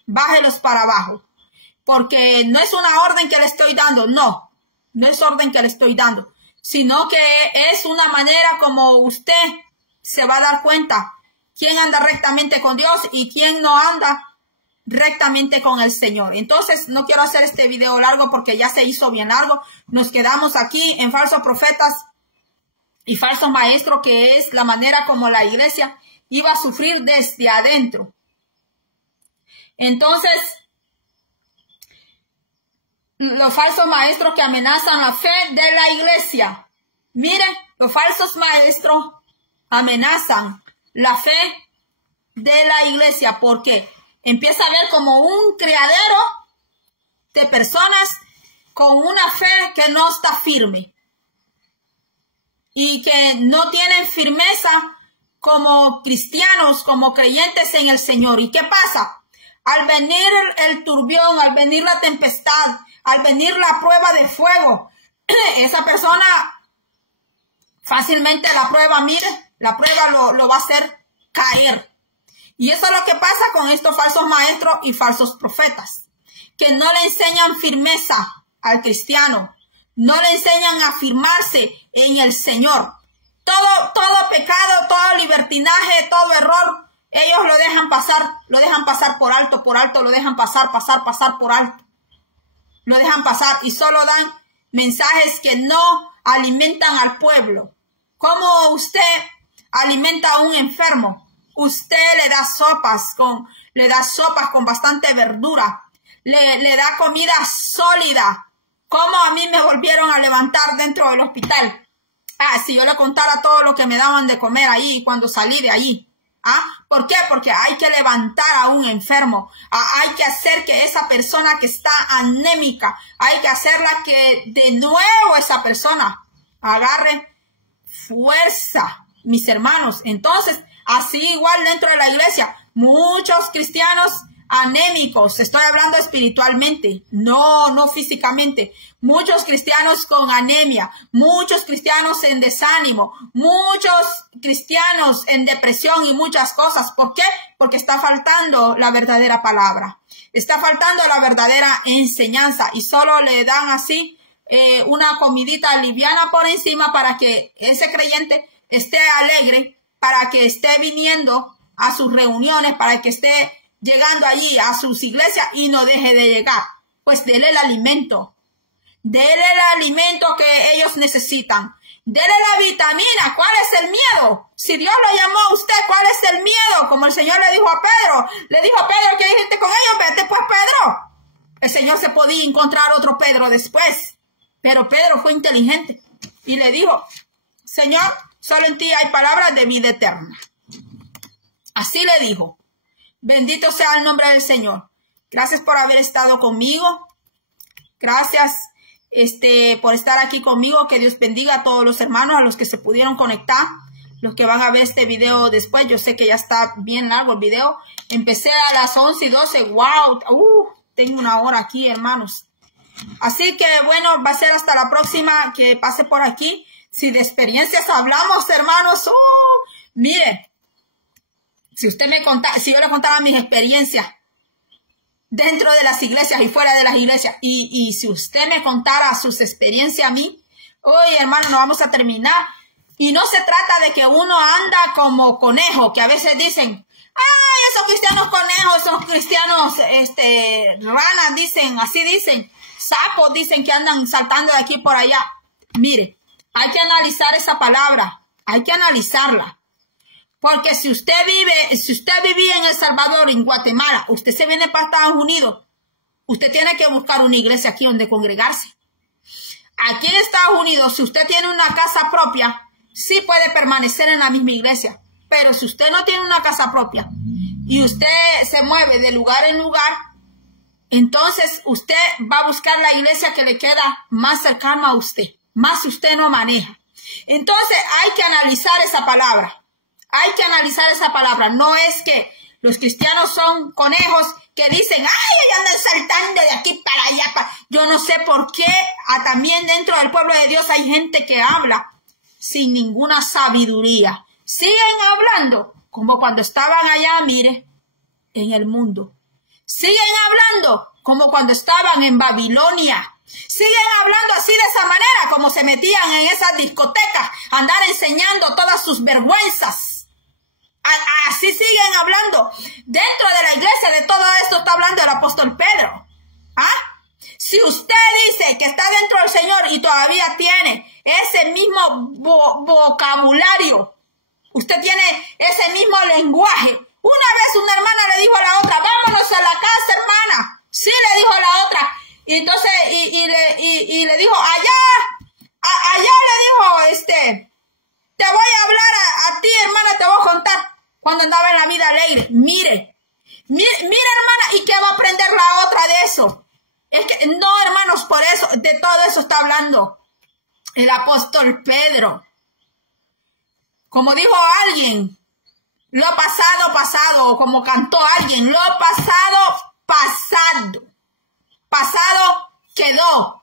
Bájelos para abajo. Porque no es una orden que le estoy dando, no es orden que le estoy dando, sino que es una manera como usted se va a dar cuenta quién anda rectamente con Dios y quién no anda rectamente con el Señor. Entonces, no quiero hacer este video largo porque ya se hizo bien largo. Nos quedamos aquí en falsos profetas y falsos maestros, que es la manera como la iglesia iba a sufrir desde adentro. Entonces, los falsos maestros que amenazan la fe de la iglesia. Mire, los falsos maestros amenazan la fe de la iglesia porque empieza a ver como un criadero de personas con una fe que no está firme y que no tienen firmeza como cristianos, como creyentes en el Señor. ¿Y qué pasa? Al venir el turbión, al venir la tempestad, al venir la prueba de fuego, esa persona fácilmente la prueba, mire, la prueba lo va a hacer caer. Y eso es lo que pasa con estos falsos maestros y falsos profetas, que no le enseñan firmeza al cristiano, no le enseñan a firmarse en el Señor. Todo pecado, todo libertinaje, todo error, ellos lo dejan pasar por alto, lo dejan pasar por alto. Lo dejan pasar y solo dan mensajes que no alimentan al pueblo. ¿Cómo usted alimenta a un enfermo? Usted le da sopas con bastante verdura. Le da comida sólida. ¿Cómo a mí me volvieron a levantar dentro del hospital? Si yo le contara todo lo que me daban de comer ahí cuando salí de allí. ¿Por qué? Porque hay que levantar a un enfermo. Hay que hacer que esa persona que está anémica, hay que hacerla que de nuevo esa persona agarre fuerza, mis hermanos. Entonces, así igual dentro de la iglesia, muchos cristianos anémicos, estoy hablando espiritualmente, no físicamente, muchos cristianos con anemia, muchos cristianos en desánimo, muchos cristianos en depresión y muchas cosas. ¿Por qué? Porque está faltando la verdadera palabra, está faltando la verdadera enseñanza y solo le dan así una comidita liviana por encima para que ese creyente esté alegre, para que esté viniendo a sus reuniones, para que esté llegando allí a sus iglesias y no deje de llegar. Pues dele el alimento. Dele el alimento que ellos necesitan. Dele la vitamina. ¿Cuál es el miedo? Si Dios lo llamó a usted, ¿cuál es el miedo? Como el Señor le dijo a Pedro. Le dijo a Pedro que hay gente con ellos. Vete pues, Pedro. El Señor se podía encontrar otro Pedro después. Pero Pedro fue inteligente. Y le dijo, Señor, solo en ti hay palabras de vida eterna. Así le dijo. Bendito sea el nombre del Señor. Gracias por haber estado conmigo. Gracias por estar aquí conmigo. Que Dios bendiga a todos los hermanos, a los que se pudieron conectar, los que van a ver este video después. Yo sé que ya está bien largo el video. Empecé a las 11:12. ¡Wow! Tengo una hora aquí, hermanos. Así que bueno, va a ser hasta la próxima que pase por aquí. Si de experiencias hablamos, hermanos, mire, si yo le contara mis experiencias dentro de las iglesias y fuera de las iglesias, y si usted me contara sus experiencias a mí, oye, hermano, no vamos a terminar. Y no se trata de que uno anda como conejo, que a veces dicen, ay, esos cristianos conejos, esos cristianos, ranas, dicen, sapos, dicen que andan saltando de aquí por allá. Mire, hay que analizar esa palabra, hay que analizarla. Porque si usted vivía en El Salvador, en Guatemala, usted se viene para Estados Unidos, usted tiene que buscar una iglesia aquí donde congregarse. Aquí en Estados Unidos, si usted tiene una casa propia, sí puede permanecer en la misma iglesia. Pero si usted no tiene una casa propia y usted se mueve de lugar en lugar, entonces usted va a buscar la iglesia que le queda más cercana a usted, más si usted no maneja. Entonces hay que analizar esa palabra. Hay que analizar esa palabra. No es que los cristianos son conejos que dicen, ay, andan saltando de aquí para allá. Yo no sé por qué también dentro del pueblo de Dios hay gente que habla sin ninguna sabiduría. Siguen hablando como cuando estaban allá, mire, en el mundo. Siguen hablando como cuando estaban en Babilonia. Siguen hablando así de esa manera, como se metían en esas discotecas, andar enseñando todas sus vergüenzas. Así siguen hablando. Dentro de la iglesia de todo esto está hablando el apóstol Pedro. Si usted dice que está dentro del Señor y todavía tiene ese mismo vocabulario, usted tiene ese mismo lenguaje. Una vez una hermana le dijo a la otra, vámonos a la casa, hermana. Sí, le dijo a la otra. Y entonces, y le dijo, allá le dijo, te voy a hablar a ti, hermana, te voy a contar cuando andaba en la vida alegre. Mire, hermana, ¿y qué va a aprender la otra de eso? Es que, no, hermanos, por eso, de todo eso está hablando el apóstol Pedro. Como dijo alguien, lo pasado, pasado, o como cantó alguien, lo pasado, pasado. Pasado quedó.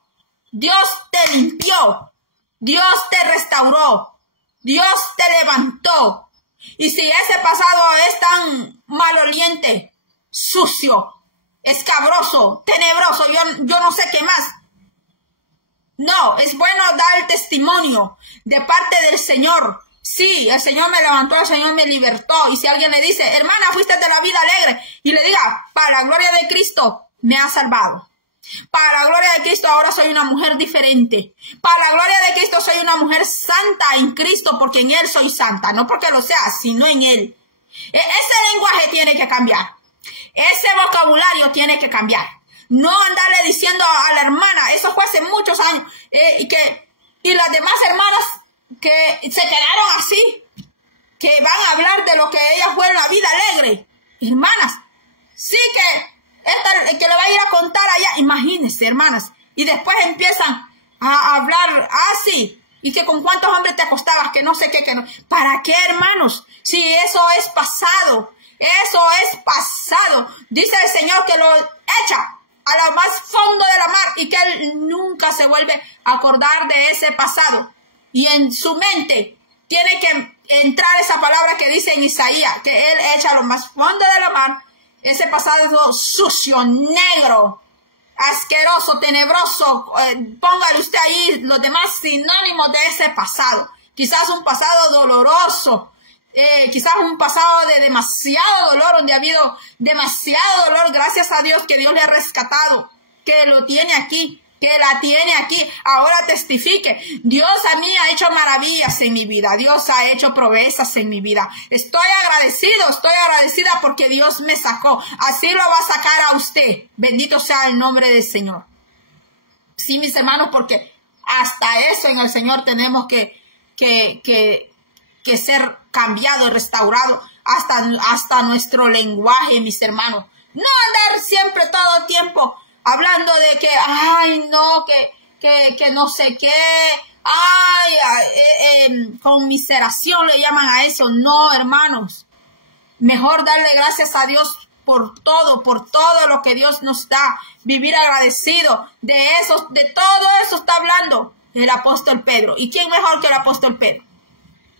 Dios te limpió. Dios te restauró. Dios te levantó. Y si ese pasado es tan maloliente, sucio, escabroso, tenebroso, yo no sé qué más. No, es bueno dar el testimonio de parte del Señor. Sí, el Señor me levantó, el Señor me libertó. Y si alguien le dice, hermana, fuiste de la vida alegre, y le diga, para la gloria de Cristo, me ha salvado. Para la gloria de Cristo ahora soy una mujer diferente. Para la gloria de Cristo soy una mujer santa en Cristo, porque en Él soy santa. No porque lo sea, sino en Él. Ese lenguaje tiene que cambiar. Ese vocabulario tiene que cambiar. No andarle diciendo a la hermana, eso fue hace muchos años, y las demás hermanas que se quedaron así, que van a hablar de lo que ellas fueron la vida alegre. Hermanas, sí que le va a ir a contar allá, imagínense, hermanas, y después empiezan a hablar así, y que con cuántos hombres te acostabas, que no sé qué, que no. ¿Para qué, hermanos? Si eso es pasado, eso es pasado. Dice el Señor que lo echa a lo más fondo de la mar y que Él nunca se vuelve a acordar de ese pasado. Y en su mente tiene que entrar esa palabra que dice en Isaías, que Él echa a lo más fondo de la mar ese pasado sucio, negro, asqueroso, tenebroso, póngale usted ahí los demás sinónimos de ese pasado. Quizás un pasado doloroso, quizás un pasado de demasiado dolor, donde ha habido demasiado dolor. Gracias a Dios que Dios le ha rescatado, que lo tiene aquí, que la tiene aquí. Ahora testifique. Dios a mí ha hecho maravillas en mi vida. Dios ha hecho proezas en mi vida. Estoy agradecido, estoy agradecida porque Dios me sacó. Así lo va a sacar a usted. Bendito sea el nombre del Señor. Sí, mis hermanos, porque hasta eso en el Señor tenemos que ser cambiado y restaurado. Hasta nuestro lenguaje, mis hermanos. No andar siempre todo el tiempo hablando de que, ay, no, que no sé qué, ay, conmiseración le llaman a eso. No, hermanos, mejor darle gracias a Dios por todo lo que Dios nos da, vivir agradecido. De todo eso está hablando el apóstol Pedro. ¿Y quién mejor que el apóstol Pedro?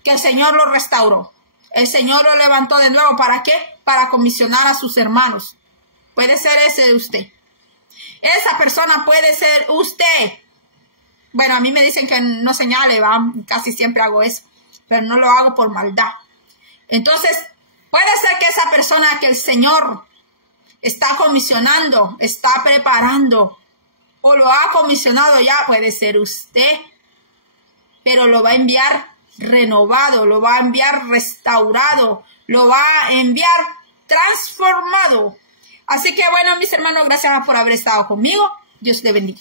Que el Señor lo restauró, el Señor lo levantó de nuevo. ¿Para qué? Para comisionar a sus hermanos. Puede ser ese de usted. Esa persona puede ser usted. Bueno, a mí me dicen que no señale, ¿va? Casi siempre hago eso, pero no lo hago por maldad. Entonces, puede ser que esa persona que el Señor está comisionando, está preparando, o lo ha comisionado ya, puede ser usted, pero lo va a enviar renovado, lo va a enviar restaurado, lo va a enviar transformado. Así que bueno, mis hermanos, gracias por haber estado conmigo. Dios te bendiga.